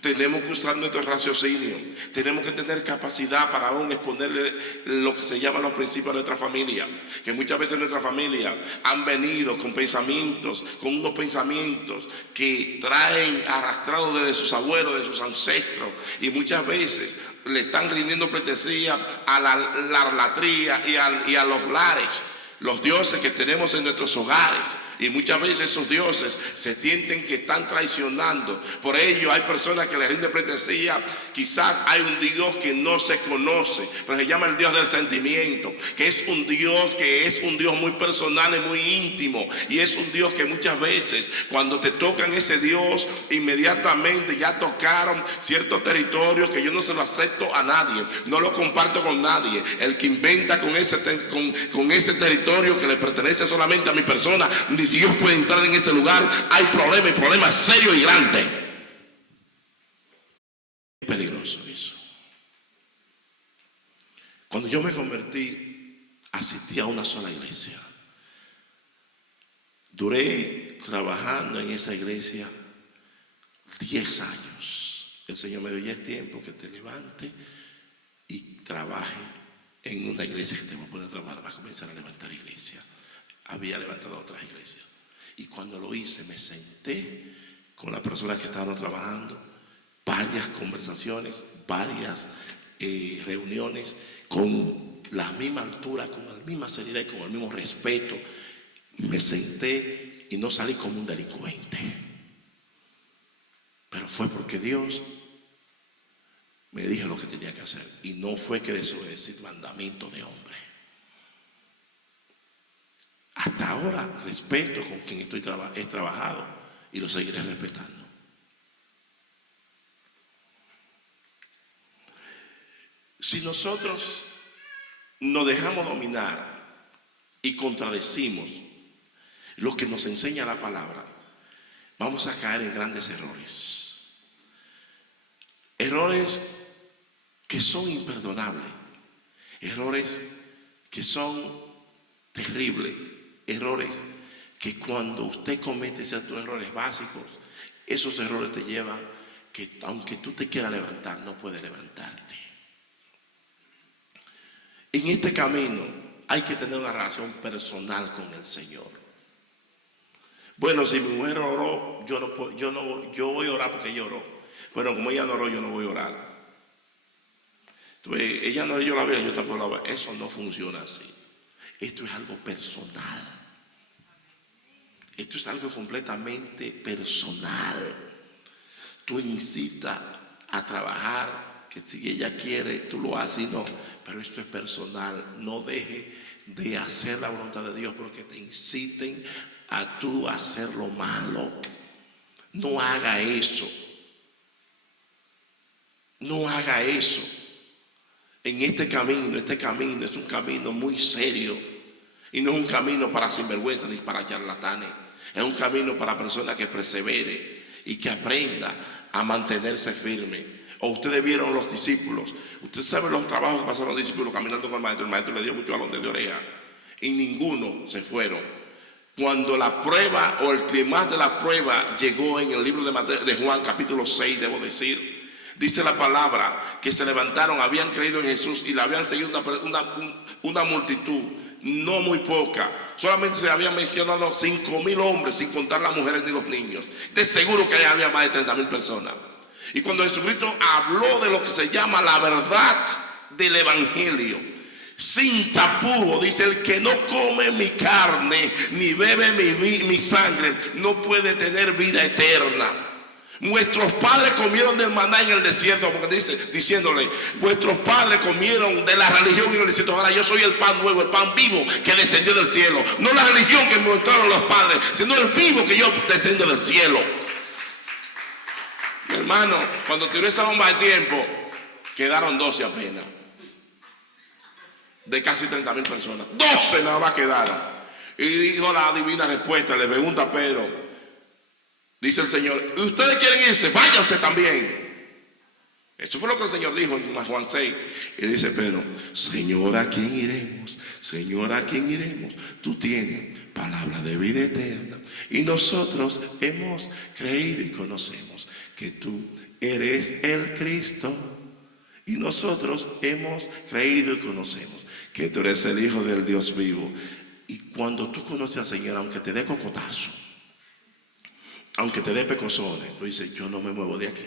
Tenemos que usar nuestro raciocinio. Tenemos que tener capacidad para aún exponerle lo que se llaman los principios a nuestra familia. Que muchas veces nuestra familia han venido con pensamientos, con unos pensamientos que traen arrastrados desde sus abuelos, de sus ancestros. Y muchas veces le están rindiendo pleitesía a la latría y a los lares. Los dioses que tenemos en nuestros hogares. Y muchas veces esos dioses se sienten que están traicionando. Por ello hay personas que le rinden pleitesía. Quizás hay un Dios que no se conoce, pero se llama el Dios del sentimiento, que es un Dios muy personal y muy íntimo. Y es un Dios que muchas veces cuando te tocan ese Dios, inmediatamente ya tocaron ciertos territorios que yo no se lo acepto a nadie, no lo comparto con nadie. El que inventa con ese territorio que le pertenece solamente a mi persona, ni Dios puede entrar en ese lugar. Hay problemas, y problemas serios y grandes. Es peligroso eso. Cuando yo me convertí, asistí a una sola iglesia. Duré trabajando en esa iglesia 10 años. El Señor me dio, ya es tiempo que te levantes y trabaje en una iglesia que te va a poder trabajar. Vas a comenzar a levantar iglesia. Había levantado otras iglesias. Y cuando lo hice, me senté con las personas que estaban trabajando, varias conversaciones, varias reuniones con la misma altura, con la misma seriedad y con el mismo respeto. Me senté y no salí como un delincuente. Pero fue porque Dios me dijo lo que tenía que hacer. Y no fue que desobedecí el mandamiento de hombre. Hasta ahora respeto con quien he trabajado y lo seguiré respetando. Si nosotros nos dejamos dominar y contradecimos lo que nos enseña la palabra, vamos a caer en grandes errores. Errores que son imperdonables. Errores que son terribles. Errores que cuando usted comete ciertos errores básicos, esos errores te llevan que aunque tú te quieras levantar, no puedes levantarte. En este camino hay que tener una relación personal con el Señor. Bueno, si mi mujer oró, yo voy a orar porque ella oró. Bueno, como ella no oró, yo no voy a orar. Entonces, ella no leyó la Biblia, yo tampoco la voy a. Eso no funciona así. Esto es algo personal. Esto es algo completamente personal. Tú incitas a trabajar, que si ella quiere, tú lo haces y no. Pero esto es personal. No deje de hacer la voluntad de Dios porque te inciten a tú hacer lo malo. No haga eso. No haga eso. Este camino es un camino muy serio. Y no es un camino para sinvergüenza ni para charlatanes. Es un camino para personas que persevere y que aprenda a mantenerse firme. O ustedes vieron los discípulos. Ustedes saben los trabajos que pasaron los discípulos caminando con el maestro. El maestro le dio mucho jalón de oreja. Y ninguno se fueron. Cuando la prueba o el clímax de la prueba llegó en el libro de Juan capítulo 6, debo decir. Dice la palabra que se levantaron, habían creído en Jesús y le habían seguido una multitud, no muy poca. Solamente se habían mencionado 5,000 hombres, sin contar las mujeres ni los niños. De seguro que había más de 30,000 personas. Y cuando Jesucristo habló de lo que se llama la verdad del Evangelio, sin tapujos, dice: el que no come mi carne ni bebe mi sangre no puede tener vida eterna. Nuestros padres comieron del maná en el desierto, porque diciéndole: vuestros padres comieron de la religión en el desierto. Ahora yo soy el pan nuevo, el pan vivo que descendió del cielo. No la religión que me mostraron los padres, sino el vivo que yo descendo del cielo. Mi hermano, cuando tiró esa bomba de tiempo, quedaron 12 apenas. De casi 30,000 personas. 12 nada más quedaron. Y dijo la divina respuesta, le pregunta a Pedro. Dice el Señor: ¿ustedes quieren irse? Váyanse también. Eso fue lo que el Señor dijo en Juan 6. Y dice Pedro: Señor, ¿a quién iremos? Señor, ¿a quién iremos? Tú tienes palabra de vida eterna. Y nosotros hemos creído y conocemos que tú eres el Cristo. Y nosotros hemos creído y conocemos que tú eres el Hijo del Dios vivo. Y cuando tú conoces al Señor, aunque te dé cocotazo, aunque te dé pecosones, tú dices: yo no me muevo de aquí.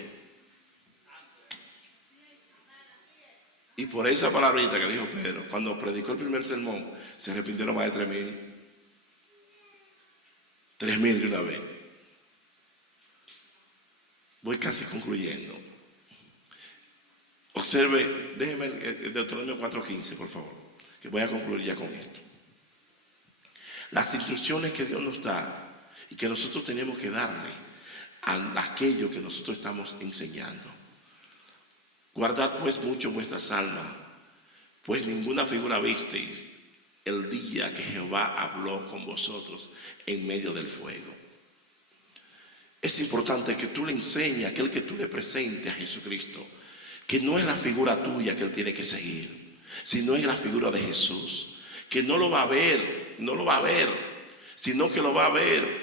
Y por esa palabrita que dijo Pedro, cuando predicó el primer sermón, se arrepintieron más de 3,000. 3,000 de una vez. Voy casi concluyendo. Observe, déjeme el Deuteronomio 4:15, por favor, que voy a concluir ya con esto. Las instrucciones que Dios nos da y que nosotros tenemos que darle a aquello que nosotros estamos enseñando. Guardad pues mucho vuestras almas, pues ninguna figura visteis el día que Jehová habló con vosotros en medio del fuego. Es importante que tú le enseñes a aquel que tú le presentes a Jesucristo, que no es la figura tuya que él tiene que seguir, sino es la figura de Jesús, que no lo va a ver, sino que lo va a ver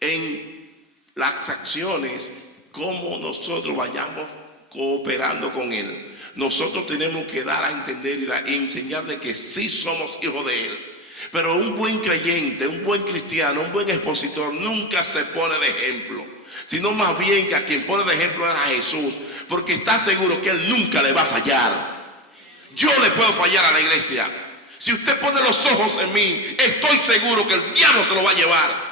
en las acciones, como nosotros vayamos cooperando con él. Nosotros tenemos que dar a entender y enseñar de que sí somos hijos de él. Pero un buen creyente, un buen cristiano, un buen expositor nunca se pone de ejemplo, sino más bien que a quien pone de ejemplo es a Jesús, porque está seguro que él nunca le va a fallar. Yo le puedo fallar a la iglesia. Si usted pone los ojos en mí, estoy seguro que el diablo se lo va a llevar.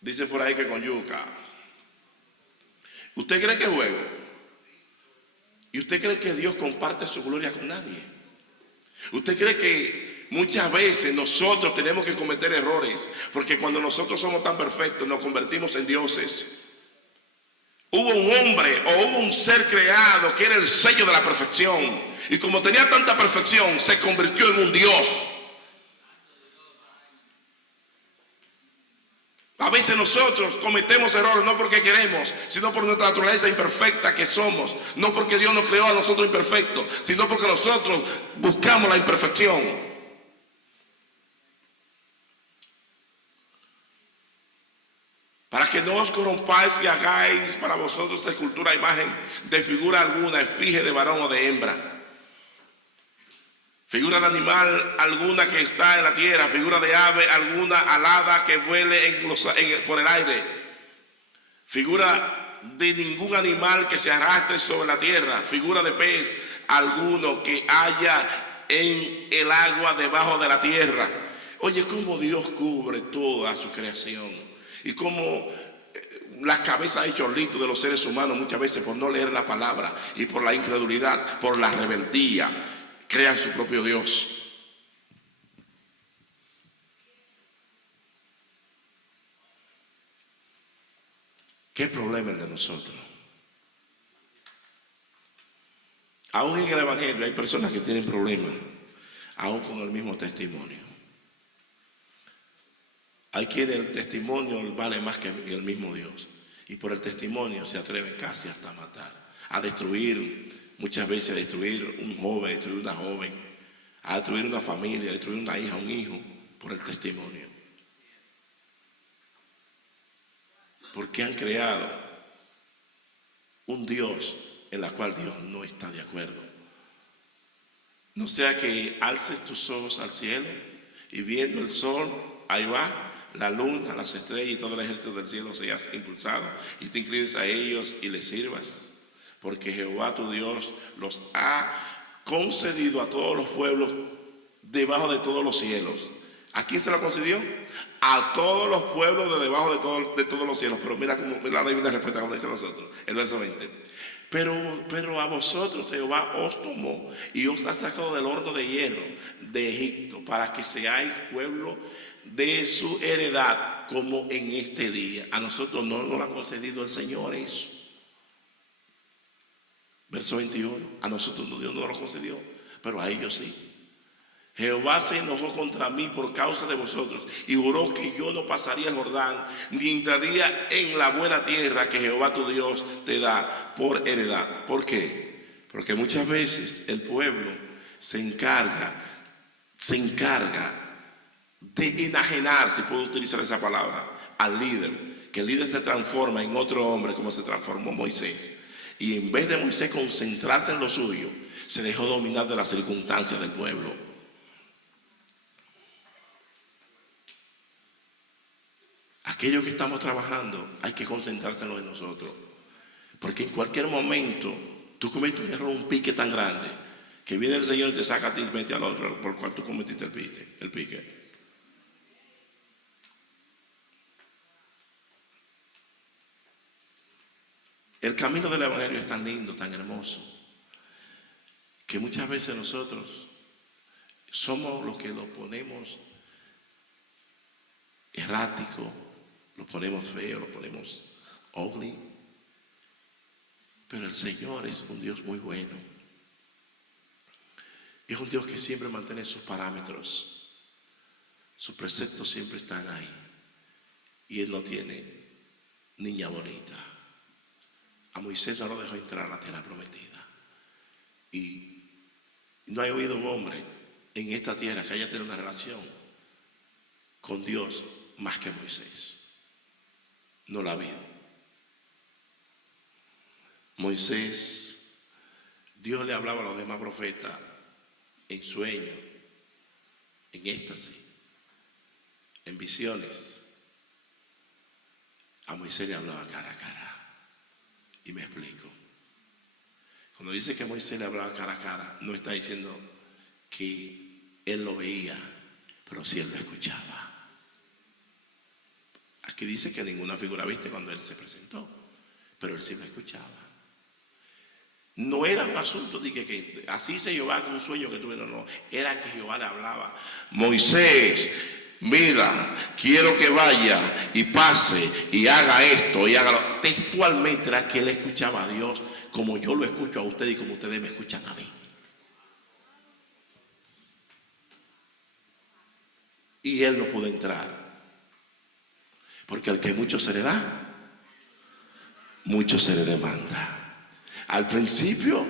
Dice por ahí que con yuca. ¿Usted cree que es juego? ¿Y usted cree que Dios comparte su gloria con nadie? ¿Usted cree que muchas veces nosotros tenemos que cometer errores? Porque cuando nosotros somos tan perfectos nos convertimos en dioses. Hubo un hombre o hubo un ser creado que era el sello de la perfección. Y como tenía tanta perfección, se convirtió en un Dios. A veces nosotros cometemos errores no porque queremos, sino por nuestra naturaleza imperfecta que somos. No porque Dios nos creó a nosotros imperfectos, sino porque nosotros buscamos la imperfección. Para que no os corrompáis y hagáis para vosotros escultura, imagen de figura alguna, efigie de varón o de hembra. Figura de animal alguna que está en la tierra, figura de ave alguna alada que vuele por el aire. Figura de ningún animal que se arrastre sobre la tierra, figura de pez alguno que haya en el agua debajo de la tierra. Oye, cómo Dios cubre toda su creación y cómo las cabezas y chorlitos de los seres humanos muchas veces por no leer la palabra y por la incredulidad, por la rebeldía, crean su propio Dios. ¿Qué problema el de nosotros? Aún en el Evangelio hay personas que tienen problemas, aún con el mismo testimonio. Hay quienes el testimonio vale más que el mismo Dios. Y por el testimonio se atreven casi hasta a matar, a destruir, muchas veces a destruir un joven, a destruir una joven, a destruir una familia, a destruir una hija, un hijo, por el testimonio. Porque han creado un Dios en la cual Dios no está de acuerdo. No sea que alces tus ojos al cielo y viendo el sol, ahí va, la luna, las estrellas y todo el ejército del cielo seas impulsado y te inclines a ellos y les sirvas. Porque Jehová tu Dios los ha concedido a todos los pueblos debajo de todos los cielos. ¿A quién se lo concedió? A todos los pueblos de debajo de todos los cielos. Pero mira cómo la divina respuesta cuando dice a nosotros, el verso 20. Pero a vosotros Jehová os tomó y os ha sacado del horno de hierro de Egipto para que seáis pueblo de su heredad como en este día. A nosotros no nos lo ha concedido el Señor eso. Verso 21, a nosotros Dios no lo concedió, pero a ellos sí. Jehová se enojó contra mí por causa de vosotros y juró que yo no pasaría el Jordán ni entraría en la buena tierra que Jehová tu Dios te da por heredad. ¿Por qué? Porque muchas veces el pueblo se encarga de enajenar, si puedo utilizar esa palabra, al líder, que el líder se transforma en otro hombre como se transformó Moisés. Y en vez de Moisés concentrarse en lo suyo, se dejó dominar de las circunstancias del pueblo. Aquello que estamos trabajando, hay que concentrarse en lo de nosotros. Porque en cualquier momento, tú cometes un error, un pique tan grande, que viene el Señor y te saca a ti y mete al otro por el cual tú cometiste el pique. El camino del Evangelio es tan lindo, tan hermoso, que muchas veces nosotros somos los que lo ponemos errático, lo ponemos feo, lo ponemos ugly. Pero el Señor es un Dios muy bueno. Es un Dios que siempre mantiene sus parámetros. Sus preceptos siempre están ahí. Y Él no tiene niña bonita. A Moisés no lo dejó entrar a la tierra prometida. Y no he oído un hombre en esta tierra que haya tenido una relación con Dios más que Moisés. No la ha habido. Moisés, Dios le hablaba a los demás profetas en sueños, en éxtasis, en visiones. A Moisés le hablaba cara a cara. Y me explico. Cuando dice que Moisés le hablaba cara a cara, no está diciendo que él lo veía, pero sí él lo escuchaba. Aquí dice que ninguna figura viste cuando él se presentó, pero él sí lo escuchaba. No era un asunto de que así se Jehová con un sueño que tuve, no, era que Jehová le hablaba. Moisés, mira, quiero que vaya y pase y haga esto y hágalo. Textualmente era que él escuchaba a Dios como yo lo escucho a ustedes y como ustedes me escuchan a mí. Y él no pudo entrar, porque al que mucho se le da, mucho se le demanda. Al principio,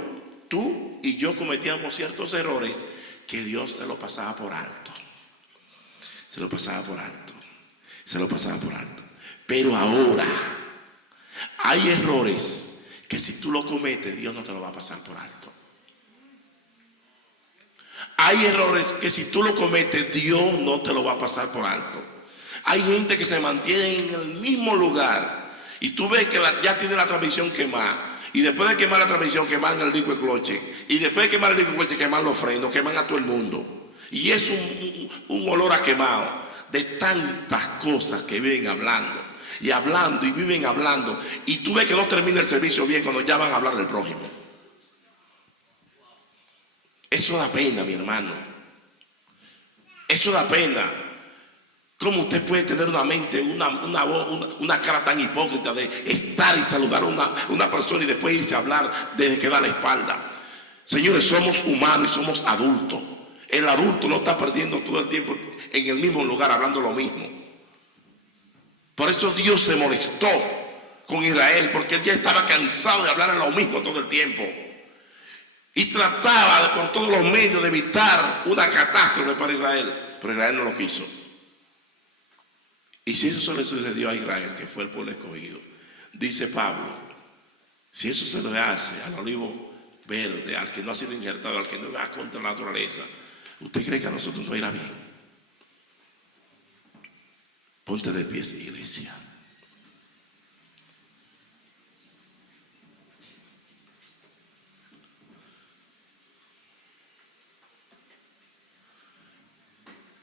tú y yo cometíamos ciertos errores que Dios se lo pasaba por alto. Se lo pasaba por alto. Se lo pasaba por alto. Pero ahora hay errores que si tú lo cometes, Dios no te lo va a pasar por alto. Hay errores que si tú lo cometes, Dios no te lo va a pasar por alto. Hay gente que se mantiene en el mismo lugar y tú ves que ya tiene la transmisión quemada. Y después de quemar la transmisión, queman el disco de cloche. Y después de quemar el disco de cloche, queman los frenos, queman a todo el mundo. Y es un olor a quemado de tantas cosas que viven hablando. Y hablando y viven hablando. Y tú ves que no termina el servicio bien cuando ya van a hablar del prójimo. Eso da pena, mi hermano. Eso da pena. ¿Cómo usted puede tener una mente, una voz, una cara tan hipócrita de estar y saludar a una persona y después irse a hablar desde que da la espalda? Señores, somos humanos y somos adultos. El adulto no está perdiendo todo el tiempo en el mismo lugar hablando lo mismo. Por eso Dios se molestó con Israel, porque él ya estaba cansado de hablar en lo mismo todo el tiempo. Y trataba por todos los medios de evitar una catástrofe para Israel, pero Israel no lo quiso. Y si eso se le sucedió a Israel, que fue el pueblo escogido, dice Pablo, si eso se le hace al olivo verde, al que no ha sido injertado, al que no va contra la naturaleza, ¿usted cree que a nosotros no irá bien? Ponte de pie, iglesia.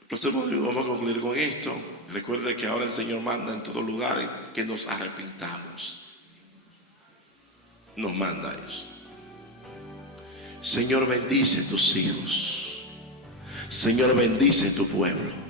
Vamos a concluir con esto. Recuerde que ahora el Señor manda en todo lugar que nos arrepintamos. Nos manda eso. Señor, bendice tus hijos. Señor, bendice tu pueblo.